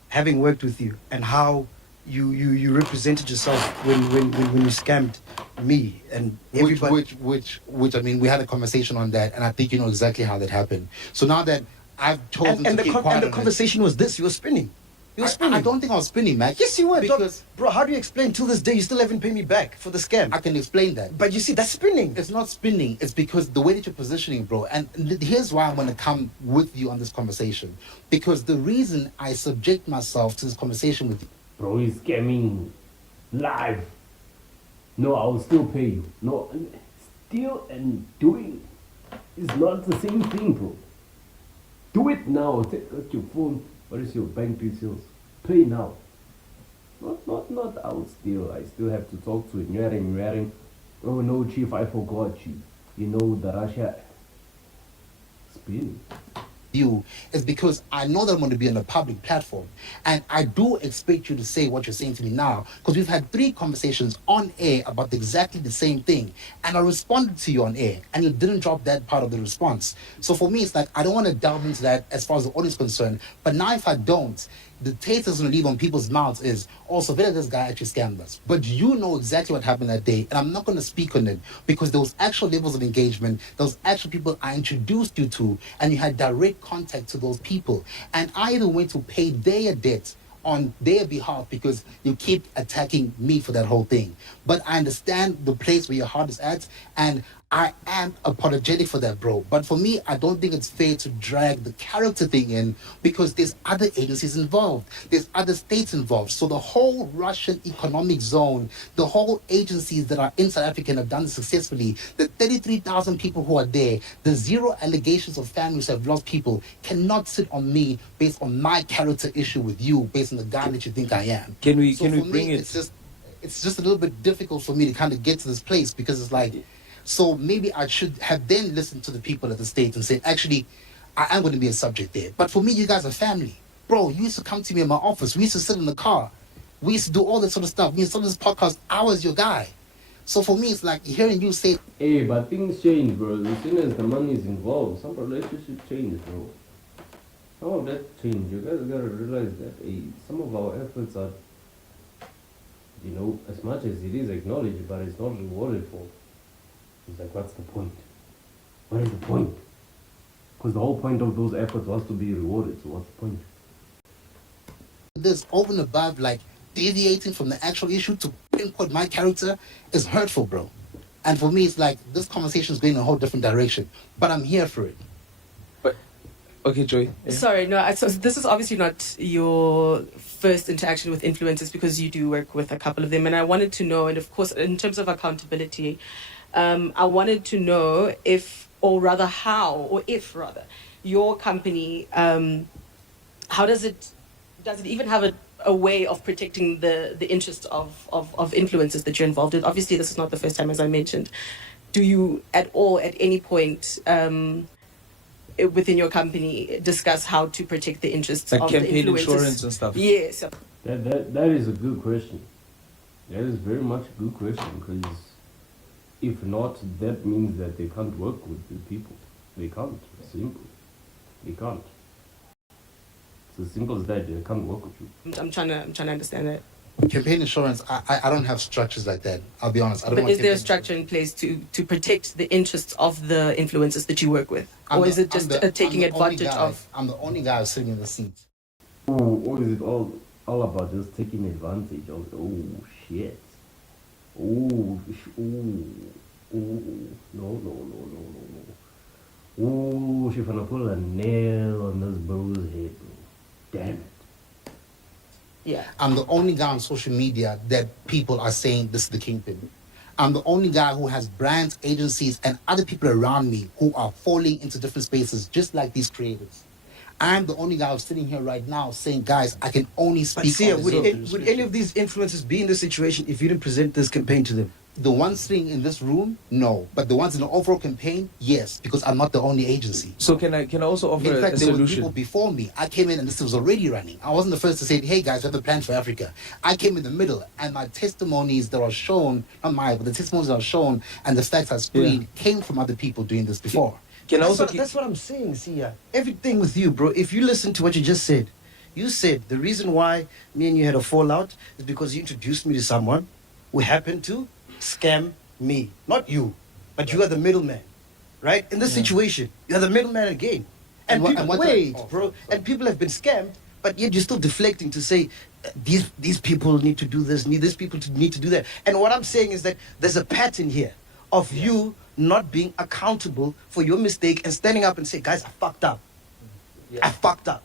having worked with you, and how you represented yourself when you scammed me and everybody. Which I mean, we had a conversation on that, and I think you know exactly how that happened. So now that I've chosen to keep quiet, and the conversation was this: you were spinning. You were spinning. I don't think I was spinning, Mac. Yes, you were. Because bro, how do you explain till this day you still haven't paid me back for the scam? I can explain that. But you see, that's spinning. It's not spinning. It's because the way that you're positioning, bro. And here's why I'm going to come with you on this conversation. Because the reason I subject myself to this conversation with you. Bro, he's scamming live. No, I will still pay you. No, steal and doing is not the same thing, bro. Do it now. Take out your phone. What is your bank details? Pay now. Not I will steal. I still have to talk to it. Wearing. Oh no, chief, I forgot you. You know the Russia spin. You is because I know that I'm going to be on a public platform, and I do expect you to say what you're saying to me now, because we've had 3 conversations on air about exactly the same thing, and I responded to you on air, and you didn't drop that part of the response. So for me, it's like I don't want to delve into that as far as the audience is concerned, but now if I don't, the taste that's going to leave on people's mouths is, also, whether this guy actually scammed us. But you know exactly what happened that day, and I'm not going to speak on it, because there was actual levels of engagement, there was actual people I introduced you to, and you had direct contact to those people. And I even went to pay their debt on their behalf, because you keep attacking me for that whole thing. But I understand the place where your heart is at, and I am apologetic for that, bro. But for me, I don't think it's fair to drag the character thing in, because there's other agencies involved. There's other states involved. So the whole Russian economic zone, the whole agencies that are in South Africa and have done this successfully, the 33,000 people who are there, the 0 allegations of families who have lost people, cannot sit on me based on my character issue with you, based on the guy that you think I am. Can we bring it? It's just a little bit difficult for me to kind of get to this place, because it's like, so maybe I should have then listened to the people at the state and said, actually, I am going to be a subject there. But for me, you guys are family. Bro, you used to come to me in my office. We used to sit in the car. We used to do all that sort of stuff. We used to do this podcast. I was your guy. So for me, it's like hearing you say... Hey, but things change, bro. As soon as the money is involved, some relationships change, bro. Some of that change. You guys got to realize that, hey, some of our efforts are, you know, as much as it is acknowledged, but it's not rewarded for. It's like, what's the point? What is the point? Because the whole point of those efforts was to be rewarded, so what's the point? This over and above, like, deviating from the actual issue to pinpoint my character is hurtful, bro. And for me, it's like, this conversation is going in a whole different direction. But I'm here for it. But, okay, Joy. Yeah. Sorry, no, so this is obviously not your first interaction with influencers, because you do work with a couple of them. And I wanted to know, and of course, in terms of accountability, I wanted to know if, or rather how, or if rather, your company, how does it even have a way of protecting the interests of influencers that you're involved with? Obviously, this is not the first time, as I mentioned. Do you at any point within your company discuss how to protect the interests like of the influencers? Campaign insurance and stuff? Yes. That is a good question. That is very much a good question, because if not, that means that they can't work with the people. They can't. Simple. They can't. It's as simple as that. They can't work with you. I'm trying to understand that. Campaign insurance, I don't have structures like that. I'll be honest. I don't. But is there a structure in place to protect the interests of the influencers that you work with? Or is it just taking advantage of? I'm the only guy sitting in the seat. Or is it all about just taking advantage of, oh, shit. Oh, no. Oh, she's gonna pull a nail on this bro's head, bro. Damn it. Yeah. I'm the only guy on social media that people are saying this is the kingpin. I'm the only guy who has brands, agencies, and other people around me who are falling into different spaces, just like these creators. I'm the only guy who's sitting here right now saying, guys, I can only speak. But see, would any of these influencers be in this situation if you didn't present this campaign to them? The ones sitting in this room, no. But the ones in the overall campaign, yes, because I'm not the only agency. So can I also offer in fact, a there were solution? people before me. I came in and this was already running. I wasn't the first to say, hey guys, we have a plan for Africa. I came in the middle, and my testimonies that are shown, not mine, but the testimonies that are shown and the facts I screened came from other people doing this before. That's what I'm saying, Sia. Everything with you, bro. If you listen to what you just said, You said the reason why me and you had a fallout is because you introduced me to someone who happened to scam me. Not you, but you are the middleman, right? In this situation, you are the middleman again. And people, bro, and people have been scammed, but yet you're still deflecting to say, these people need to do this, these people need to do that. And what I'm saying is that there's a pattern here of you not being accountable for your mistake and standing up and say, guys, I fucked up. I fucked up.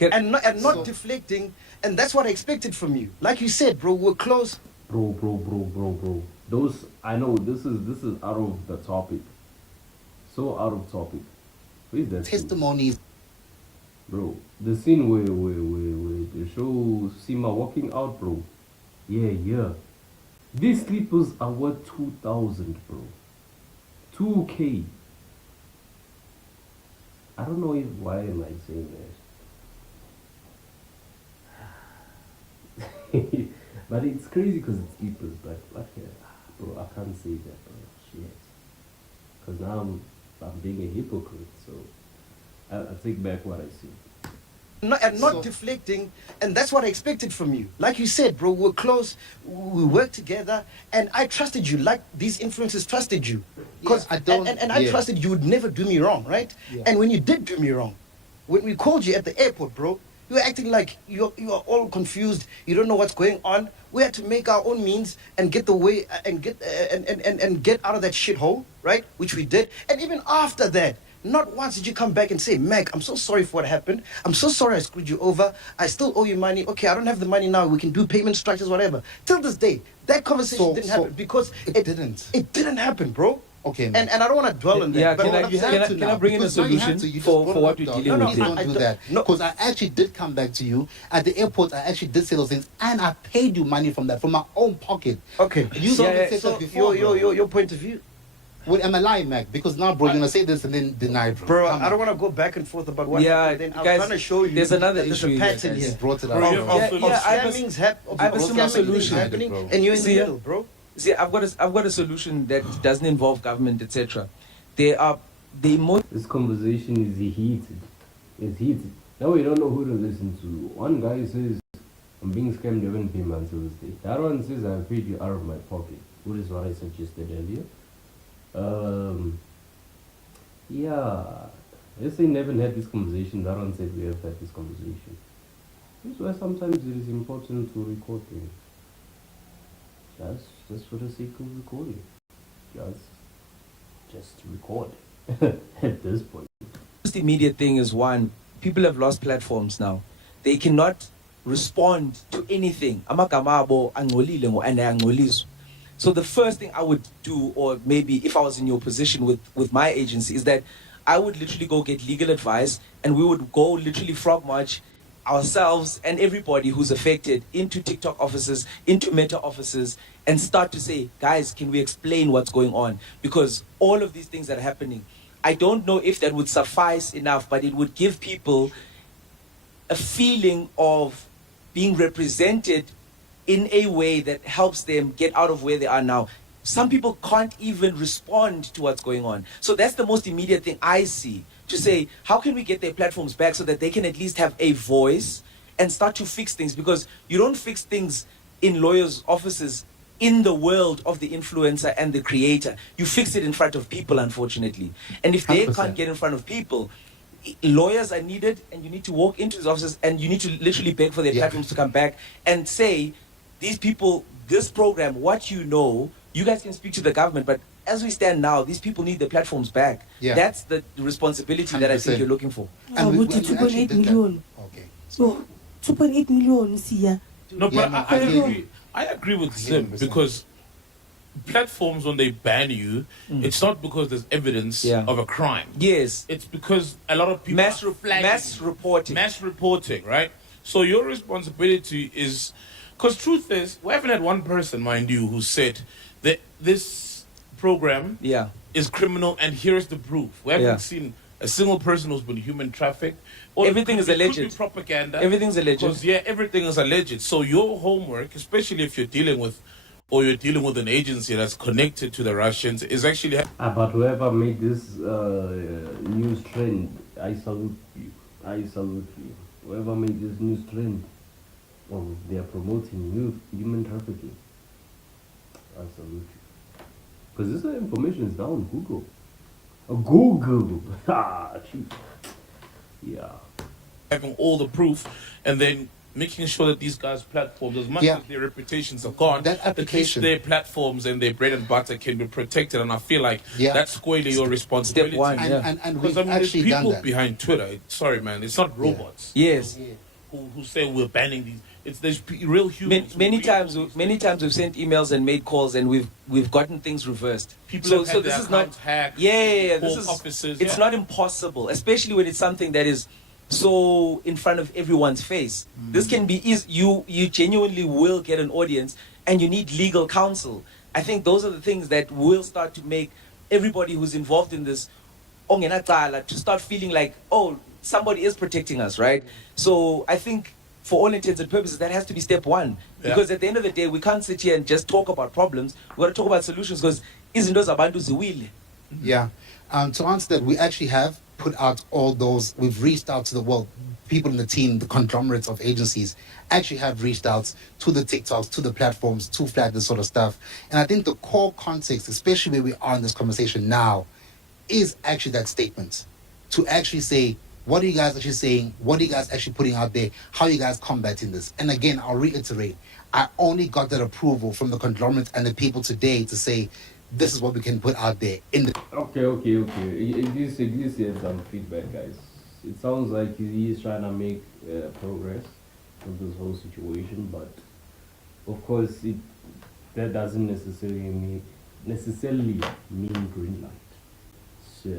And not deflecting, and that's what I expected from you. Like you said, bro, we're close. Bro. Those, I know this is out of the topic. So out of topic. Who is that? Testimonies. Bro, the scene where they show Seemah walking out, bro. Yeah. These slippers are worth 2,000, bro. 2K. I don't know why am I saying that. But it's crazy because it's slippers, but bro, I can't say that, bro. Shit. Because now I'm being a hypocrite, so I take back what I said. Not deflecting, and that's what I expected from you. Like you said, bro, we're close, we work together, and I trusted you, like these influencers trusted you. Because I trusted you would never do me wrong, right? Yeah. And when you did do me wrong, when we called you at the airport, bro, you were acting like you are all confused, you don't know what's going on. We had to make our own means and get the way and get out of that shithole, right? Which we did. And even after that, not once did you come back and say, Mac, I'm so sorry for what happened. I'm so sorry I screwed you over. I still owe you money. Okay, I don't have the money now. We can do payment structures, whatever. Till this day, that conversation didn't happen because it didn't. It didn't happen, bro. Okay, and I don't want to dwell on that. Yeah, but can I bring in a solution for what you're dealing with? Don't do that. Because I actually did come back to you at the airport. I actually did say those things, and I paid you money from that, from my own pocket. Okay, you said that before. Your point of view. Well, am I lying, Mac? Because now, bro, you're gonna say this and then deny, bro. Bro, I don't want to go back and forth about what. Yeah, then I'm guys, trying to show you. There's another issue. There's a pattern here. Brought it up. I have a similar solution. Happening, and you're in the middle, bro. See, I've got a solution that doesn't involve government, etc. This conversation is heated. It's heated. Now we don't know who to listen to. One guy says, I'm being scammed, you haven't paid me until this day. The other one says, I paid you out of my pocket. Which is what I suggested earlier. Yeah. Let's say never had this conversation. That one said we have had this conversation. That's why sometimes it is important to record things. Just for the sake of recording. Just record at this point. The most immediate thing is one, people have lost platforms now. They cannot respond to anything. So the first thing I would do, or maybe if I was in your position with my agency, is that I would literally go get legal advice, and we would go literally frog march ourselves and everybody who's affected into TikTok offices, into Meta offices, and start to say, guys, can we explain what's going on? Because all of these things that are happening, I don't know if that would suffice enough, but it would give people a feeling of being represented in a way that helps them get out of where they are now. Some people can't even respond to what's going on. So that's the most immediate thing I see, to say, how can we get their platforms back so that they can at least have a voice and start to fix things? Because you don't fix things in lawyers' offices in the world of the influencer and the creator. You fix it in front of people, unfortunately. And if they 100%. Can't get in front of people, lawyers are needed, and you need to walk into these offices and you need to literally beg for their platforms to come back and say, these people, this program, what you know, you guys can speak to the government, but as we stand now, these people need their platforms back. Yeah. That's the responsibility 100%. That I think you're looking for. And we 2.8 million. Okay. So 2.8 million, see ya. No, but I agree with Zim, because platforms, when they ban you, it's not because there's evidence of a crime. Yes. It's because a lot of people mass reporting, right? So your responsibility is, because truth is, we haven't had one person, mind you, who said that this program is criminal and here's the proof. We haven't seen a single person who's been human trafficked. Everything is alleged. Could be propaganda. Everything's alleged. Because, everything is alleged. So your homework, especially if you're dealing with an agency that's connected to the Russians, is actually... But whoever made this news trend, I salute you. I salute you. whoever made this news trend, they are promoting human trafficking. I salute you. Because this information is now on Google. Google. Chief. Yeah. Having all the proof, and then making sure that these guys' platforms, as much as their reputations are gone, that application, at least their platforms and their bread and butter can be protected. And I feel like that's squarely your responsibility. Step one, and we've there's actually people done that. behind Twitter. Sorry, man, it's not robots. Yes. Who say we're banning these? There's real humans. Many times we've sent emails and made calls, and we've gotten things reversed. People so this is not hacked. This is offices. It's not impossible, especially when it's something that is so in front of everyone's face. This can be easy. You genuinely will get an audience, and you need legal counsel. I think those are the things that will start to make everybody who's involved in this to start feeling like, oh, somebody is protecting us, right? So I think for all intents and purposes, that has to be step one. Because at the end of the day, we can't sit here and just talk about problems. We've got to talk about solutions, because izinto zabantu ziwile. Yeah. To answer that, we actually have put out all those. We've reached out to the world. People in the team, the conglomerates of agencies, actually have reached out to the TikToks, to the platforms, to flag this sort of stuff. And I think the core context, especially where we are in this conversation now, is actually that statement. To actually say, what are you guys actually saying? What are you guys actually putting out there? How are you guys combating this? And again, I'll reiterate, I only got that approval from the conglomerates and the people today to say, this is what we can put out there. Okay. Iglesias had some feedback, guys. It sounds like he's trying to make progress with this whole situation, but of course, that doesn't necessarily mean green light. So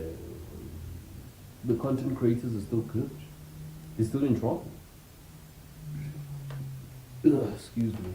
the content creators are still good. They're still in trouble. Excuse me.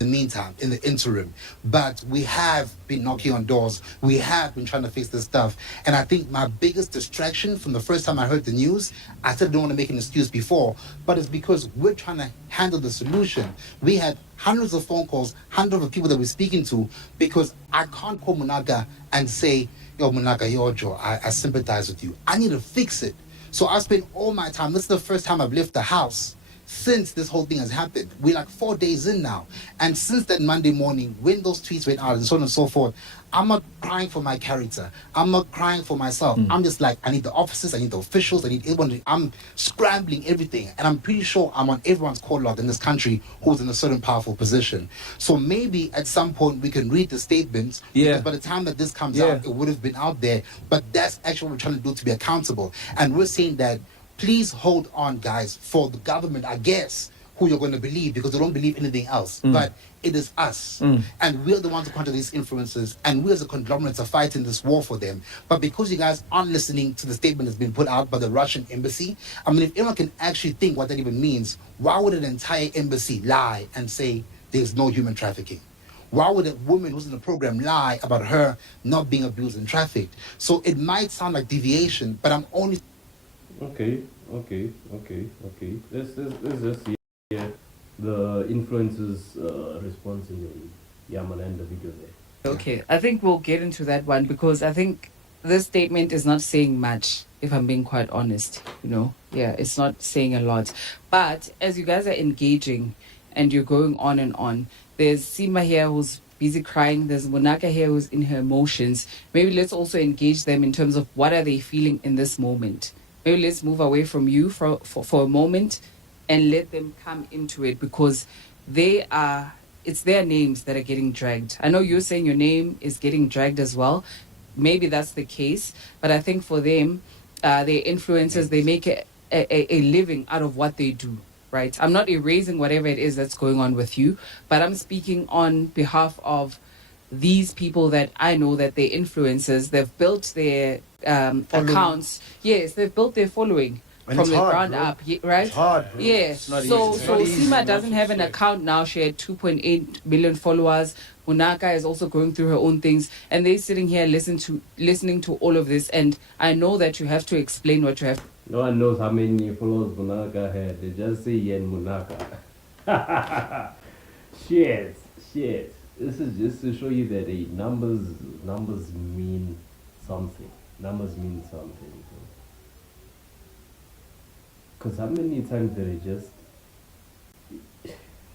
In the meantime, in the interim, but we have been knocking on doors. We have been trying to fix this stuff. And I think my biggest distraction from the first time I heard the news, I said I don't want to make an excuse before, but it's because we're trying to handle the solution. We had hundreds of phone calls, hundreds of people that we're speaking to, because I can't call Munaka and say, yo, Munaka, yo, Joe, I sympathize with you. I need to fix it. So I spent all my time. This is the first time I've left the house since this whole thing has happened. We're like 4 days in now. And since that Monday morning, when those tweets went out and so on and so forth, I'm not crying for my character. I'm not crying for myself. I'm just like, I need the officers, I need the officials, I need everyone. I'm scrambling everything. And I'm pretty sure I'm on everyone's call log in this country who's in a certain powerful position. So maybe at some point we can read the statements. Because by the time that this comes out, it would have been out there. But that's actually what we're trying to do, to be accountable. And we're saying that, please hold on, guys, for the government, I guess, who you're going to believe, because they don't believe anything else. But it is us. And we're the ones who counter these influences, and we as a conglomerates are fighting this war for them. But because you guys aren't listening to the statement that's been put out by the Russian embassy, I mean, if anyone can actually think what that even means, why would an entire embassy lie and say there's no human trafficking? Why would a woman who's in the program lie about her not being abused and trafficked? So it might sound like deviation, but I'm only... Okay. Let's just see the influencers' response in the Yaman and the video there. Okay, I think we'll get into that one, because I think this statement is not saying much, if I'm being quite honest. It's not saying a lot. But as you guys are engaging and you're going on and on, there's Seemah here who's busy crying. There's Munaka here who's in her emotions. Maybe let's also engage them in terms of what are they feeling in this moment. Maybe let's move away from you for a moment and let them come into it, because it's their names that are getting dragged. I know you're saying your name is getting dragged as well. Maybe that's the case. But I think for them, their influencers, they make a living out of what they do, right? I'm not erasing whatever it is that's going on with you, but I'm speaking on behalf of these people that I know that they're influencers. They've built their accounts. Yes, they've built their following from the ground up, right? It's hard, bro. Yeah. It's not So easy. It's not easy. Seemah doesn't have an account now. She had 2.8 million followers. Munaka is also going through her own things, and they're sitting here listening to all of this. And I know that you have to explain what you have. No one knows how many followers Munaka had. They just say Yen Munaka. Shit. This is just to show you that numbers mean something. Numbers mean something. Because how many times did it just...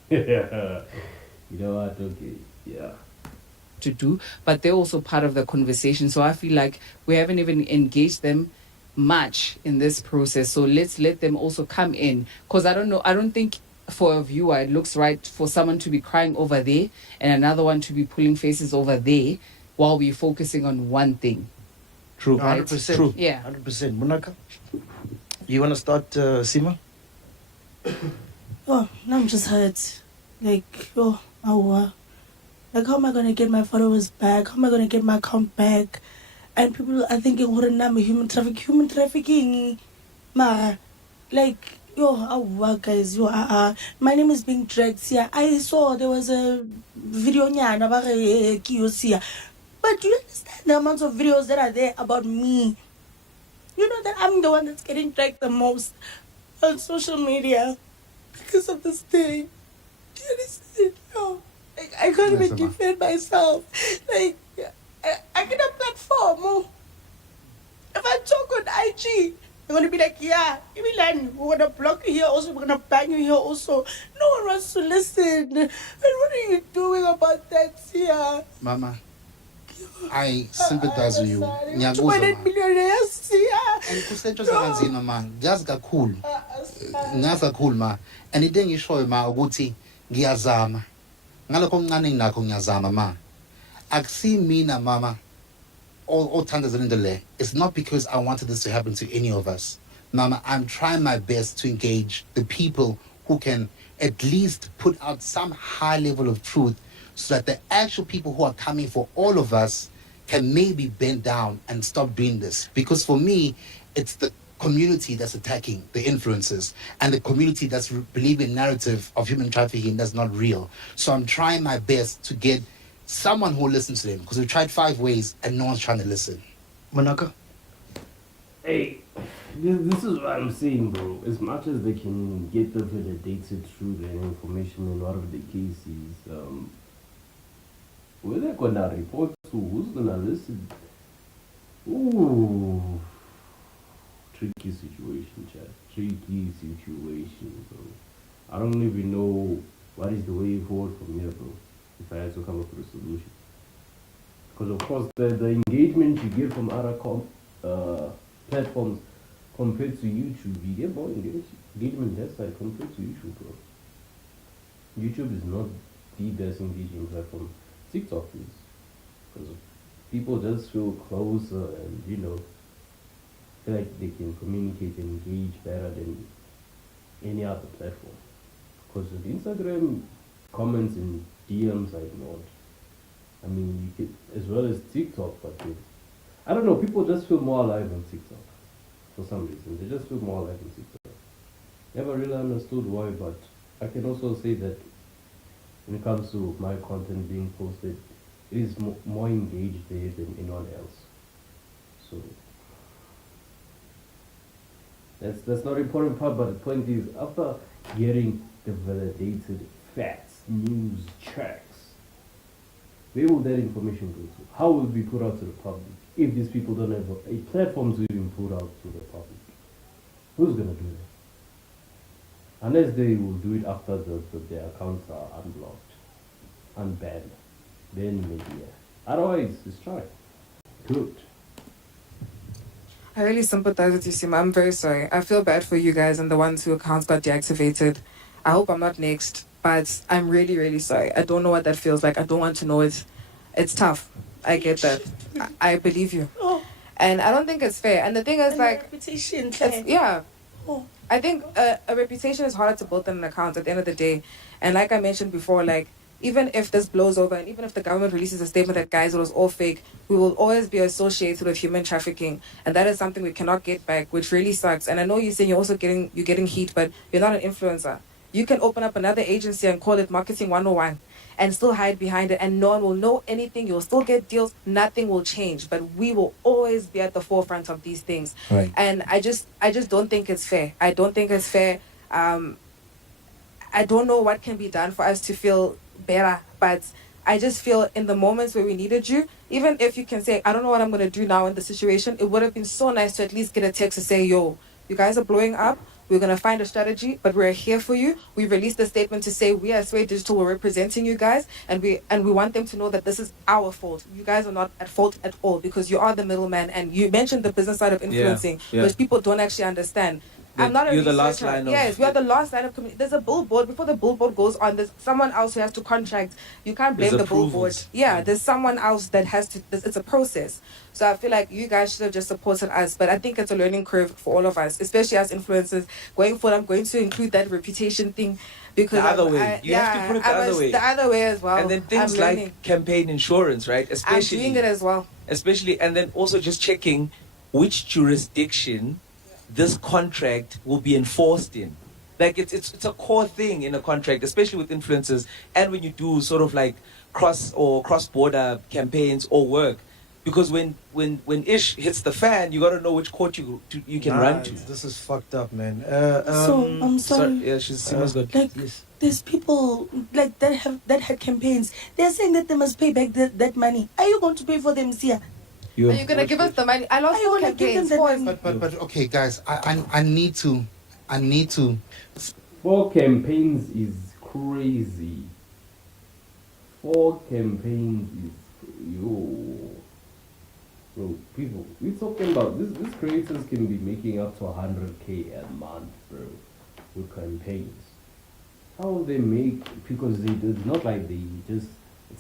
You know what? Okay, yeah. To do, but they're also part of the conversation. So I feel like we haven't even engaged them much in this process. So let's let them also come in. Because I don't think for a viewer it looks right for someone to be crying over there and another one to be pulling faces over there while we're focusing on one thing. True. Right? 100%. True. Yeah. 100%. Munaka, you want to start, Seemah? Oh, now I'm just hurt. Like, like, how am I going to get my followers back? How am I going to get my account back? And people are thinking, oh, I'm a human trafficking. Ma, like, guys, my name is being dragged here. I saw there was a video about Kiyosia. But do you understand the amount of videos that are there about me? You know that I'm the one that's getting dragged the most on social media because of this thing. Do you understand? No. Like, I can't even defend myself. Like, I get a platform. Oh. If I talk on IG, I'm going to be like, yeah, Milan, we're going to block you here also, we're going to ban you here also. No one wants to listen. And what are you doing about that here? Mama, I sympathize with you. 200 millionaires here. And kusetshenziswa kanzima ma, ngiyazi kakhulu. Ngiyazi kakhulu ma. And into engishoyo ma ukuthi ngiyazama. Ngalokho okuncane nginakho ngiyazama ma. Akusi mina mama. It's not because I wanted this to happen to any of us. Mama, I'm trying my best to engage the people who can at least put out some high level of truth so that the actual people who are coming for all of us can maybe bend down and stop doing this. Because for me, it's the community that's attacking the influencers and the community that's believing narrative of human trafficking that's not real. So I'm trying my best to get someone who will listen to them, because we've tried 5 ways and no one's trying to listen. Munaka? Hey, this is what I'm saying, bro. As much as they can get the validated truth and information in lot of the cases, where they're gonna report to, who's gonna listen? Ooh, tricky situation, Chad. Tricky situation, bro. I don't even know what is the way forward from here, bro. If I had to come up with a solution, because of course the engagement you get from other platforms compared to YouTube, you get more engagement that side compared to YouTube, bro. YouTube is not the best engaging platform. TikTok is, because people just feel closer and feel like they can communicate and engage better than any other platform. Because with Instagram, comments and DMs are ignored. I mean, you could, as well as TikTok, but I don't know, people just feel more alive on TikTok. For some reason, they just feel more alive on TikTok. Never really understood why, but I can also say that when it comes to my content being posted, it is more engaged there than anyone else. So that's not the important part, but the point is, after getting the validated facts, news, checks, where will that information go to? How will it be put out to the public if these people don't have a platform to even put out to the public? Who's gonna do that? Unless they will do it after their accounts are unblocked, unbanned, then maybe yeah. Otherwise, it's try. Good. I really sympathize with you, Seemah. I'm very sorry. I feel bad for you guys and the ones whose accounts got deactivated. I hope I'm not next, but I'm really, really sorry. I don't know what that feels like. I don't want to know it. It's tough. I get that. I believe you. And I don't think it's fair. And the thing is, like, reputation, yeah. I think a reputation is harder to build than an account at the end of the day. And like I mentioned before, like, even if this blows over and even if the government releases a statement that, guys, it was all fake, we will always be associated with human trafficking. And that is something we cannot get back, which really sucks. And I know you're saying you're also getting heat, but you're not an influencer. You can open up another agency and call it Marketing 101 and still hide behind it, and no one will know anything. You'll still get deals. Nothing will change, but we will always be at the forefront of these things. Right. And I just don't think it's fair. I don't think it's fair. I don't know what can be done for us to feel better, but I just feel in the moments where we needed you, even if you can say, I don't know what I'm going to do now in the situation, it would have been so nice to at least get a text to say, yo, you guys are blowing up. We're going to find a strategy, but we're here for you. We released a statement to say we at Sway Digital were representing you guys, and we want them to know that this is our fault. You guys are not at fault at all because you are the middleman, and you mentioned the business side of influencing, which people don't actually understand. I'm not a You're the researcher. last line of... Yes, we are the last line of community. There's a billboard. Before the billboard goes on, there's someone else who has to contract. You can't blame the billboard. Yeah, there's someone else that has to... It's a process. So I feel like you guys should have just supported us. But I think it's a learning curve for all of us, especially as influencers. Going forward, I'm going to include that reputation thing. Because the other way. You have to put it the other way. The other way as well. And then things like campaign insurance, right? Especially, I'm doing it as well. Especially, and then also just checking which jurisdiction this contract will be enforced in. Like it's a core thing in a contract, especially with influencers, and when you do sort of like cross-border campaigns or work, because when ish hits the fan, you got to know which court you can run to. This is fucked up, man. So I'm sorry. Yeah, Seemah's good. Like there's people like that had campaigns. They're saying that they must pay back that money. Are you going to pay for them, Sia? Are you gonna give us the money? I lost all campaigns. But okay, guys, I need to. 4 campaigns is crazy. 4 campaigns is bro. People, we're talking about this. These creators can be making up to 100K a month, bro, with campaigns. How will they make? Because it's not like they just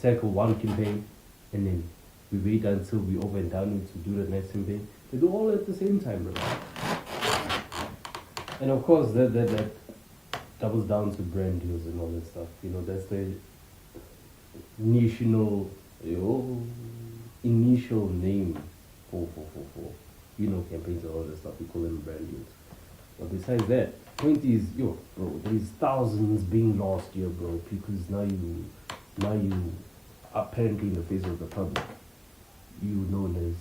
tackle one campaign and then we wait until we over and done to do the next campaign. They do all at the same time, bro. And of course, that doubles down to brand deals and all that stuff. You know, that's the initial name for campaigns and all that stuff. We call them brand deals. But besides that, point is, bro, there's thousands being lost here, bro, because now you apparently in the face of the public, you known as,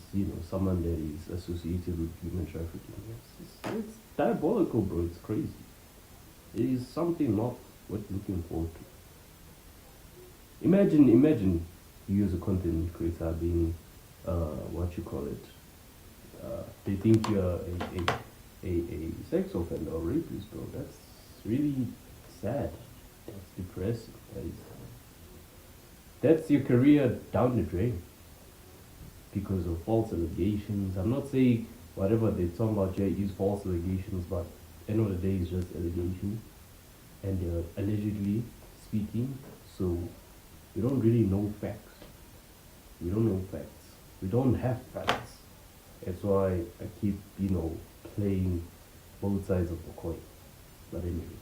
someone that is associated with human trafficking. It's diabolical, bro. It's crazy. It is something not worth looking forward to. Imagine you as a content creator being, they think you're a sex offender or rapist, bro. That's really sad. That's depressing. That's your career down the drain because of false allegations. I'm not saying whatever they're talking about here is false allegations, but end of the day it's just allegations, and they're allegedly speaking. So we don't really know facts. We don't know facts. We don't have facts. That's why I keep, playing both sides of the coin. But anyway.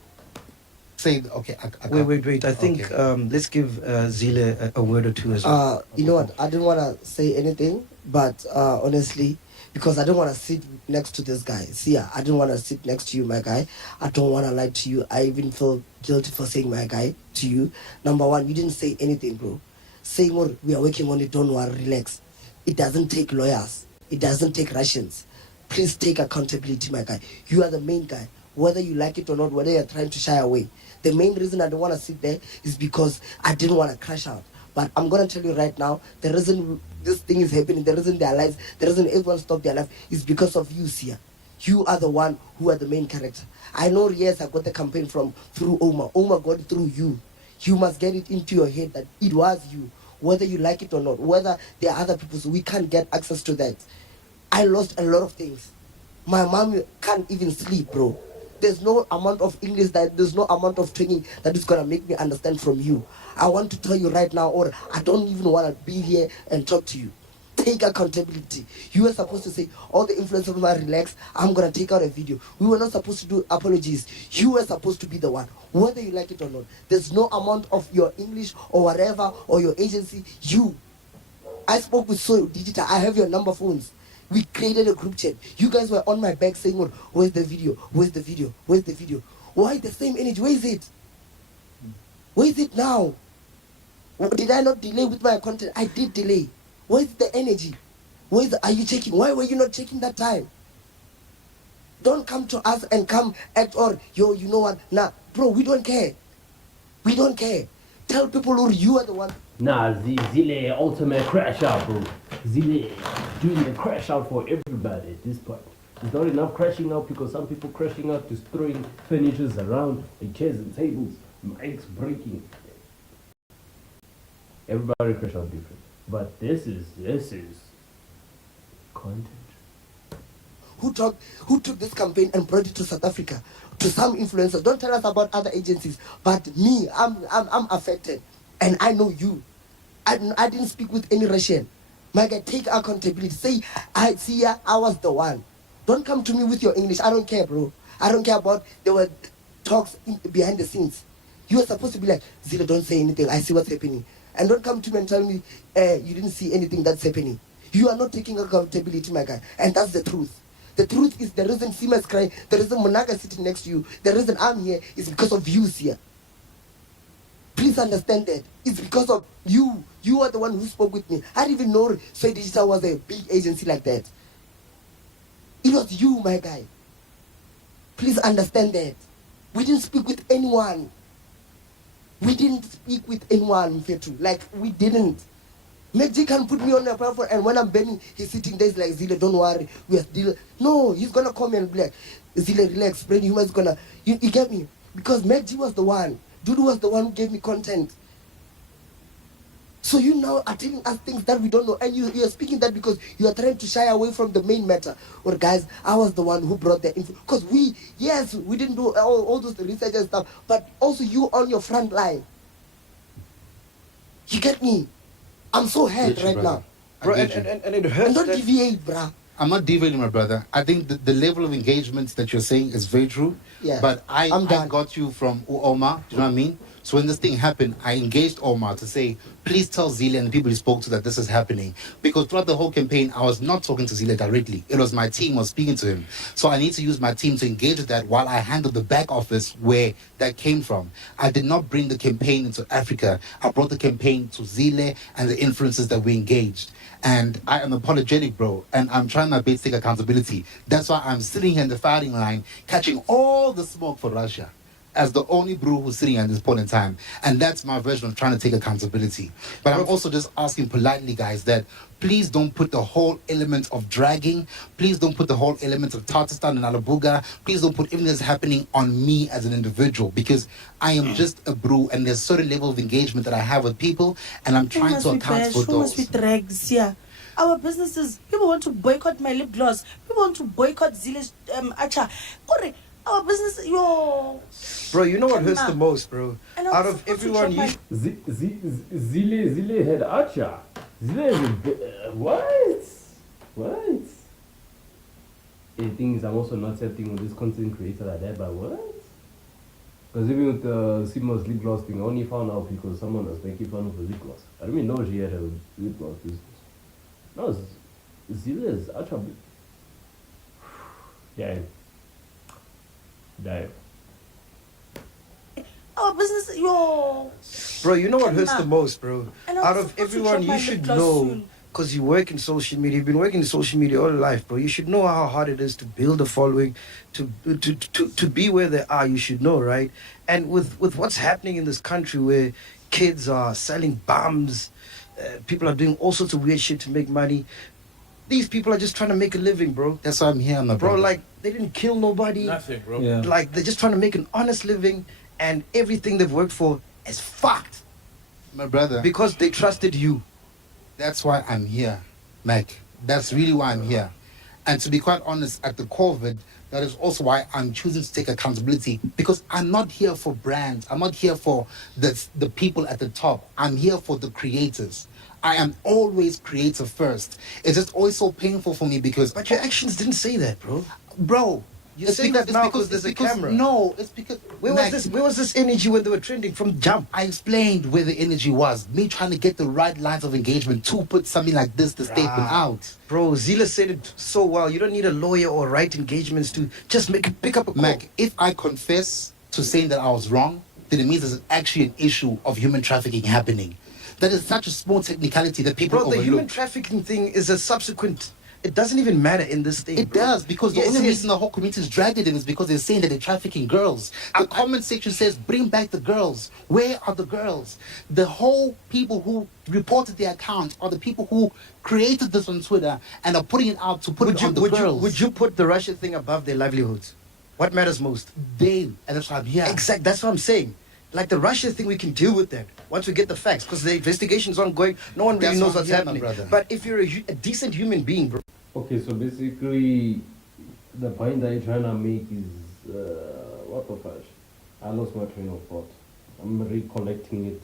Say, okay. Wait. I think let's give Zille a word or two as well. You know what? I didn't want to say anything, but honestly, because I don't want to sit next to this guy. See, I didn't want to sit next to you, my guy. I don't want to lie to you. I even feel guilty for saying my guy to you. Number one, you didn't say anything, bro. Saying what we are working on it, don't worry, relax. It doesn't take lawyers. It doesn't take Russians. Please take accountability, my guy. You are the main guy. Whether you like it or not, whether you're trying to shy away. The main reason I don't want to sit there is because I didn't want to crash out. But I'm going to tell you right now, the reason this thing is happening, the reason their lives, the reason everyone stopped their life is because of you, Sia. You are the one who are the main character. I know, yes, I got the campaign through Omar. Omar got it through you. You must get it into your head that it was you. Whether you like it or not, whether there are other people, so we can't get access to that. I lost a lot of things. My mom can't even sleep, bro. There's no amount of English, there's no amount of training that is going to make me understand from you. I want to tell you right now, or I don't even want to be here and talk to you. Take accountability. You were supposed to say, all the influencers will relax, I'm going to take out a video. We were not supposed to do apologies. You were supposed to be the one, whether you like it or not. There's no amount of your English or whatever, or your agency. I spoke with So Digital. I have your number phones. We created a group chat. You guys were on my back saying, where's the video? Where's the video? Where's the video? Why the same energy? Where is it? Where is it now? Did I not delay with my content? I did delay. Where's the energy? Are you checking? Why were you not checking that time? Don't come to us and come act or, you know what? Nah, bro, we don't care. We don't care. Tell people who you are the one. Nah, Zille ultimate crash out, bro. Zille doing the crash out for everybody at this point. It's not enough crashing out because some people crashing out just throwing furnitures around, like chairs and tables, mics breaking. Everybody crash out different. But this is content. Who took this campaign and brought it to South Africa? To some influencers. Don't tell us about other agencies. But me, I'm affected. And I know you. I didn't speak with any Russian. My guy, take accountability. Say, I was the one. Don't come to me with your English. I don't care, bro. I don't care about there were talks behind the scenes. You are supposed to be like, Zille, don't say anything. I see what's happening. And don't come to me and tell me you didn't see anything that's happening. You are not taking accountability, my guy. And that's the truth. The truth is the reason Seemah is crying, the reason Munaka is sitting next to you, the reason I'm here is because of you, here. Please understand that. It's because of you. You are the one who spoke with me. I didn't even know Sway Digital was a big agency like that. It was you, my guy. Please understand that. We didn't speak with anyone. We didn't speak with anyone, Fetu. Like, we didn't. MacG can put me on the platform, and when I'm bending, he's sitting there, he's like, Zille, don't worry, we are still. No, he's gonna come and be like, Zille, relax, brain humor's gonna. You get me? Because MacG was the one. Dudu was the one who gave me content. So you now are telling us things that we don't know, and you are speaking that because you are trying to shy away from the main matter. Or guys, I was the one who brought the info. Because we didn't do all those research and stuff, but also you on your front line. You get me? I'm so hurt right now. Bro, and it hurts. And don't deviate, bruh. I'm not deviating, my brother. I think the level of engagement that you're saying is very true. Yeah. But I got you from Omar. Do you know what I mean? So when this thing happened, I engaged Omar to say, please tell Zille and the people he spoke to that this is happening. Because throughout the whole campaign, I was not talking to Zille directly. It was my team was speaking to him. So I need to use my team to engage with that while I handle the back office where that came from. I did not bring the campaign into Africa. I brought the campaign to Zille and the influences that we engaged. And I am apologetic, bro, and I'm trying my best to take accountability. That's why I'm sitting here in the firing line, catching all the smoke for Russia, as the only brew who's sitting at this point in time. And that's my version of trying to take accountability. But I'm also just asking politely, guys, that please don't put the whole element of dragging, please don't put the whole element of Tatarstan and Alabuga, please don't put everything that's happening on me as an individual, because I am just a brew and there's a certain level of engagement that I have with people, and I'm trying to account for those. With drags, yeah. Our businesses, people want to boycott my lip gloss, people want to boycott Zille's acha. Our business, yo. Bro, you know what hurts the most, bro? Out of everyone, you. Zille had Acha. Zille is what? The thing is, I'm also not accepting with this content creator like that, but what? Because even with the Seemah's lip gloss thing, I only found out because someone was making fun of the lip gloss. I didn't even know she had a lip gloss business. No, Zille's Acha. Damn. Our business, yo. Bro, you know what hurts the most, bro? Out of everyone, you should know, because you work in social media, you've been working in social media all your life, bro. You should know how hard it is to build a following, to be where they are. You should know, right? And with what's happening in this country, where kids are selling bombs, people are doing all sorts of weird shit to make money. These people are just trying to make a living, bro. That's why I'm here, my bro. Like, they didn't kill nobody. Nothing, bro. Yeah. Like, they're just trying to make an honest living, and everything they've worked for is fucked. My brother. Because they trusted you. That's why I'm here, Mac. That's really why I'm here. And to be quite honest, at the core of it, that is also why I'm choosing to take accountability, because I'm not here for brands. I'm not here for the people at the top. I'm here for the creators. I am always creative first. It's just always so painful for me because... But your actions didn't say that, bro. Bro. You're saying that now because there's a camera. No, it's because... Where was this energy when they were trending from jump? I explained where the energy was. Me trying to get the right lines of engagement to put something like this, the statement out. Bro, Zille said it so well. You don't need a lawyer or right engagements to just pick up a call. Mac, if I confess to saying that I was wrong, then it means there's actually an issue of human trafficking happening. That is such a small technicality that people overlook. The human trafficking thing is a subsequent it doesn't even matter in this thing. It bro. does, because the Yes, only yes. reason the whole community is dragging them is because they're saying that they're trafficking girls. The comment section says, bring back the girls. Where are the girls? The whole people who reported the account are the people who created this on Twitter and are putting it out to put it on the girls. Would you put the Russia thing above their livelihoods? What matters most? They, and that's why I'm here. Exactly, that's what I'm saying. Like the Russia thing, we can deal with that once we get the facts, because the investigation's ongoing. No one really That's knows what I'm what's here, my happening. brother. But if you're a decent human being, bro, Okay, so basically, the point that you're trying to make is, what the fuck? I lost my train of thought. I'm recollecting it.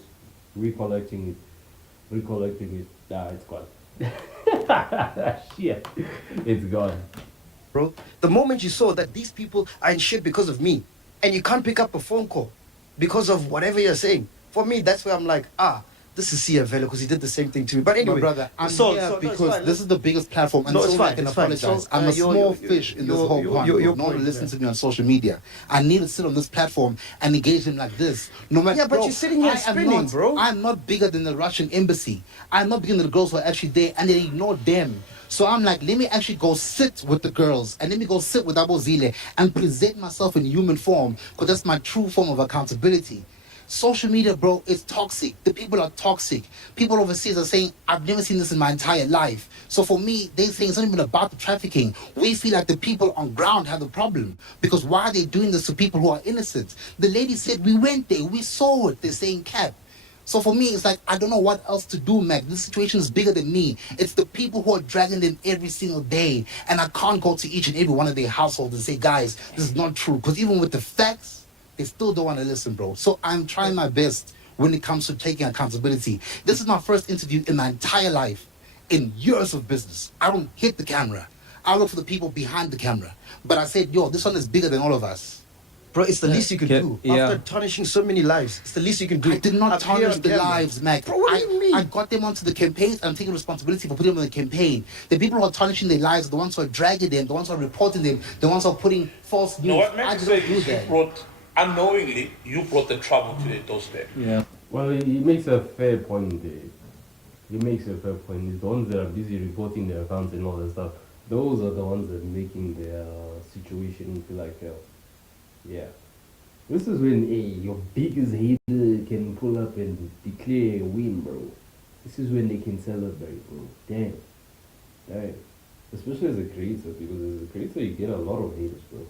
Nah, it's gone. Shit, it's gone. bro, the moment you saw that these people are in shit because of me, and you can't pick up a phone call because of whatever you're saying, for me, that's where I'm like, this is Sia Velo, because he did the same thing to me. But anyway, My brother, I'm so- here so- no, it's because fine. this is the biggest platform, and No, so it's I fine, can it's fine. apologize. So, I'm a your- small your- fish in this your- whole your- pond. your No one point, listens man. to me on social media. I need to sit on this platform and engage them like this. No matter. Yeah, but bro, you're sitting here I am spinning, not, bro. I'm not bigger than the Russian embassy. I'm not bigger than the girls who are actually there, and they ignore them. So I'm like, let me actually go sit with the girls, and let me go sit with Abu Zille and present myself in human form, because that's my true form of accountability. Social media, bro, is toxic. The people are toxic. People overseas are saying, I've never seen this in my entire life. So for me, they're saying it's not even about the trafficking. We feel like the people on ground have the problem. Because why are they doing this to people who are innocent? The lady said, we went there, we saw it. They're saying cap. So for me, it's like, I don't know what else to do, Mac. This situation is bigger than me. It's the people who are dragging them every single day. And I can't go to each and every one of their households and say, guys, this is not true. Because even with the facts, they still don't want to listen, bro. So I'm trying my best when it comes to taking accountability. This is my first interview in my entire life, in years of business. I don't hit the camera. I look for the people behind the camera. But I said, yo, this one is bigger than all of us. bro, it's the least you can do. yeah. After tarnishing so many lives, it's the least you can do. I did not Appear tarnish on the camera. lives, Mac. Bro, what do you mean? I got them onto the campaigns. I'm taking responsibility for putting them on the campaign. The people who are tarnishing their lives are the ones who are dragging them, the ones who are reporting them, the ones who are putting false news. No, what I Mac just said don't do is you that. brought, unknowingly, you brought the trouble to their doorstep. Yeah. Well, he makes a fair point there. He makes a fair point. It's the ones that are busy reporting their accounts and all that stuff. Those are the ones that are making their situation feel like hell. Yeah. This is when your biggest hater can pull up and declare a win, bro. This is when they can celebrate, bro. Damn. Damn. Especially as a creator, because as a creator you get a lot of haters, bro.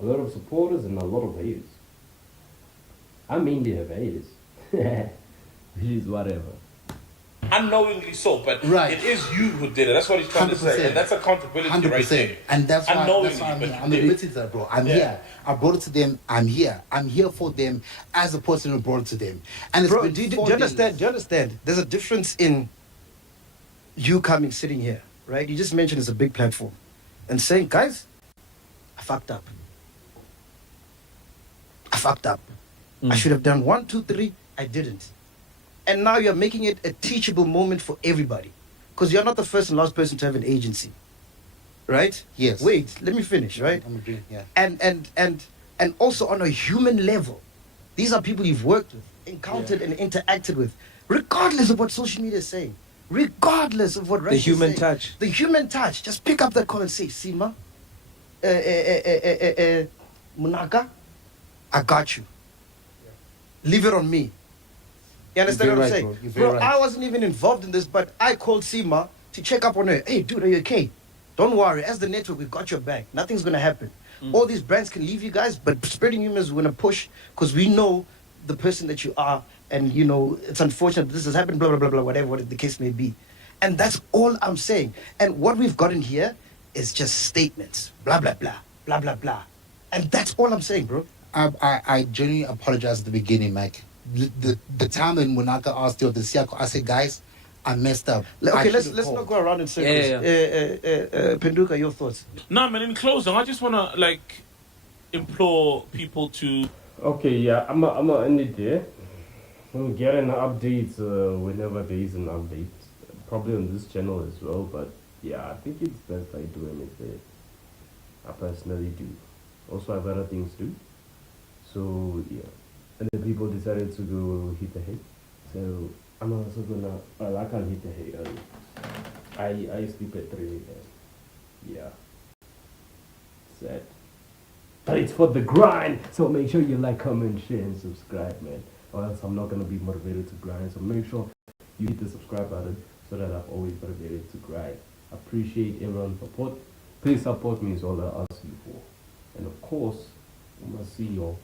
A lot of supporters and a lot of haters. I mainly have haters. Which is whatever. Unknowingly so, but Right. it is you who did it. That's what he's trying to say. 100%. And that's accountability 100%. right there. And that's why Unknowingly, I'm but here. you I'm did. admitting to that, bro. I'm Yeah. here. I brought it to them. I'm here. I'm here for them as a person who brought it to them. And it's Bro, been do you 4 understand? days. Do you understand? There's a difference in you coming, sitting here, right? You just mentioned it's a big platform, and saying, guys, I fucked up. I fucked up. I should have done 1, 2, 3. I didn't. And now you're making it a teachable moment for everybody, because you're not the first and last person to have an agency, right? Yes. Wait, let me finish, right? I'm agreeing, yeah. And also on a human level, these are people you've worked with, encountered, and interacted with, regardless of what social media is saying, regardless of what Russia is human saying. touch. The human touch. Just pick up that call and say, Seemah, Munaka, I got you. Leave it on me. You understand You're what I'm very saying? right, bro. You're very right. I wasn't even involved in this, but I called Seemah to check up on her. Hey, dude, are you okay? Don't worry. As the network, we got your back. Nothing's going to happen. All these brands can leave you guys, but spreading humans going to push, because we know the person that you are, and, you know, it's unfortunate this has happened, blah, blah, blah, blah, whatever the case may be. And that's all I'm saying. And what we've gotten here is just statements. Blah, blah, blah. Blah, blah, blah. And that's all I'm saying, bro. I genuinely apologize at the beginning, Mike. The time when Munaka asked you the Siako, I said, guys, I messed up. Okay, I let's should've not called. go around in circles. Penduka, your thoughts? No, man, in closing, I just want to, implore people to... Okay, yeah, I'm gonna end it there. We'll get an update whenever there is an update. Probably on this channel as well, but yeah, I think it's best I do anything. I personally do. Also, I have other things to do. So, yeah. And then people decided to go hit the hay. So, I'm also gonna, I can't hit the hay early. I sleep at 3 a.m. Yeah. Sad. But it's for the grind. So make sure you like, comment, share, and subscribe, man. Or else I'm not gonna be motivated to grind. So make sure you hit the subscribe button so that I'm always motivated to grind. Appreciate everyone's support. Please support me is all I ask you for. And of course, we must see you all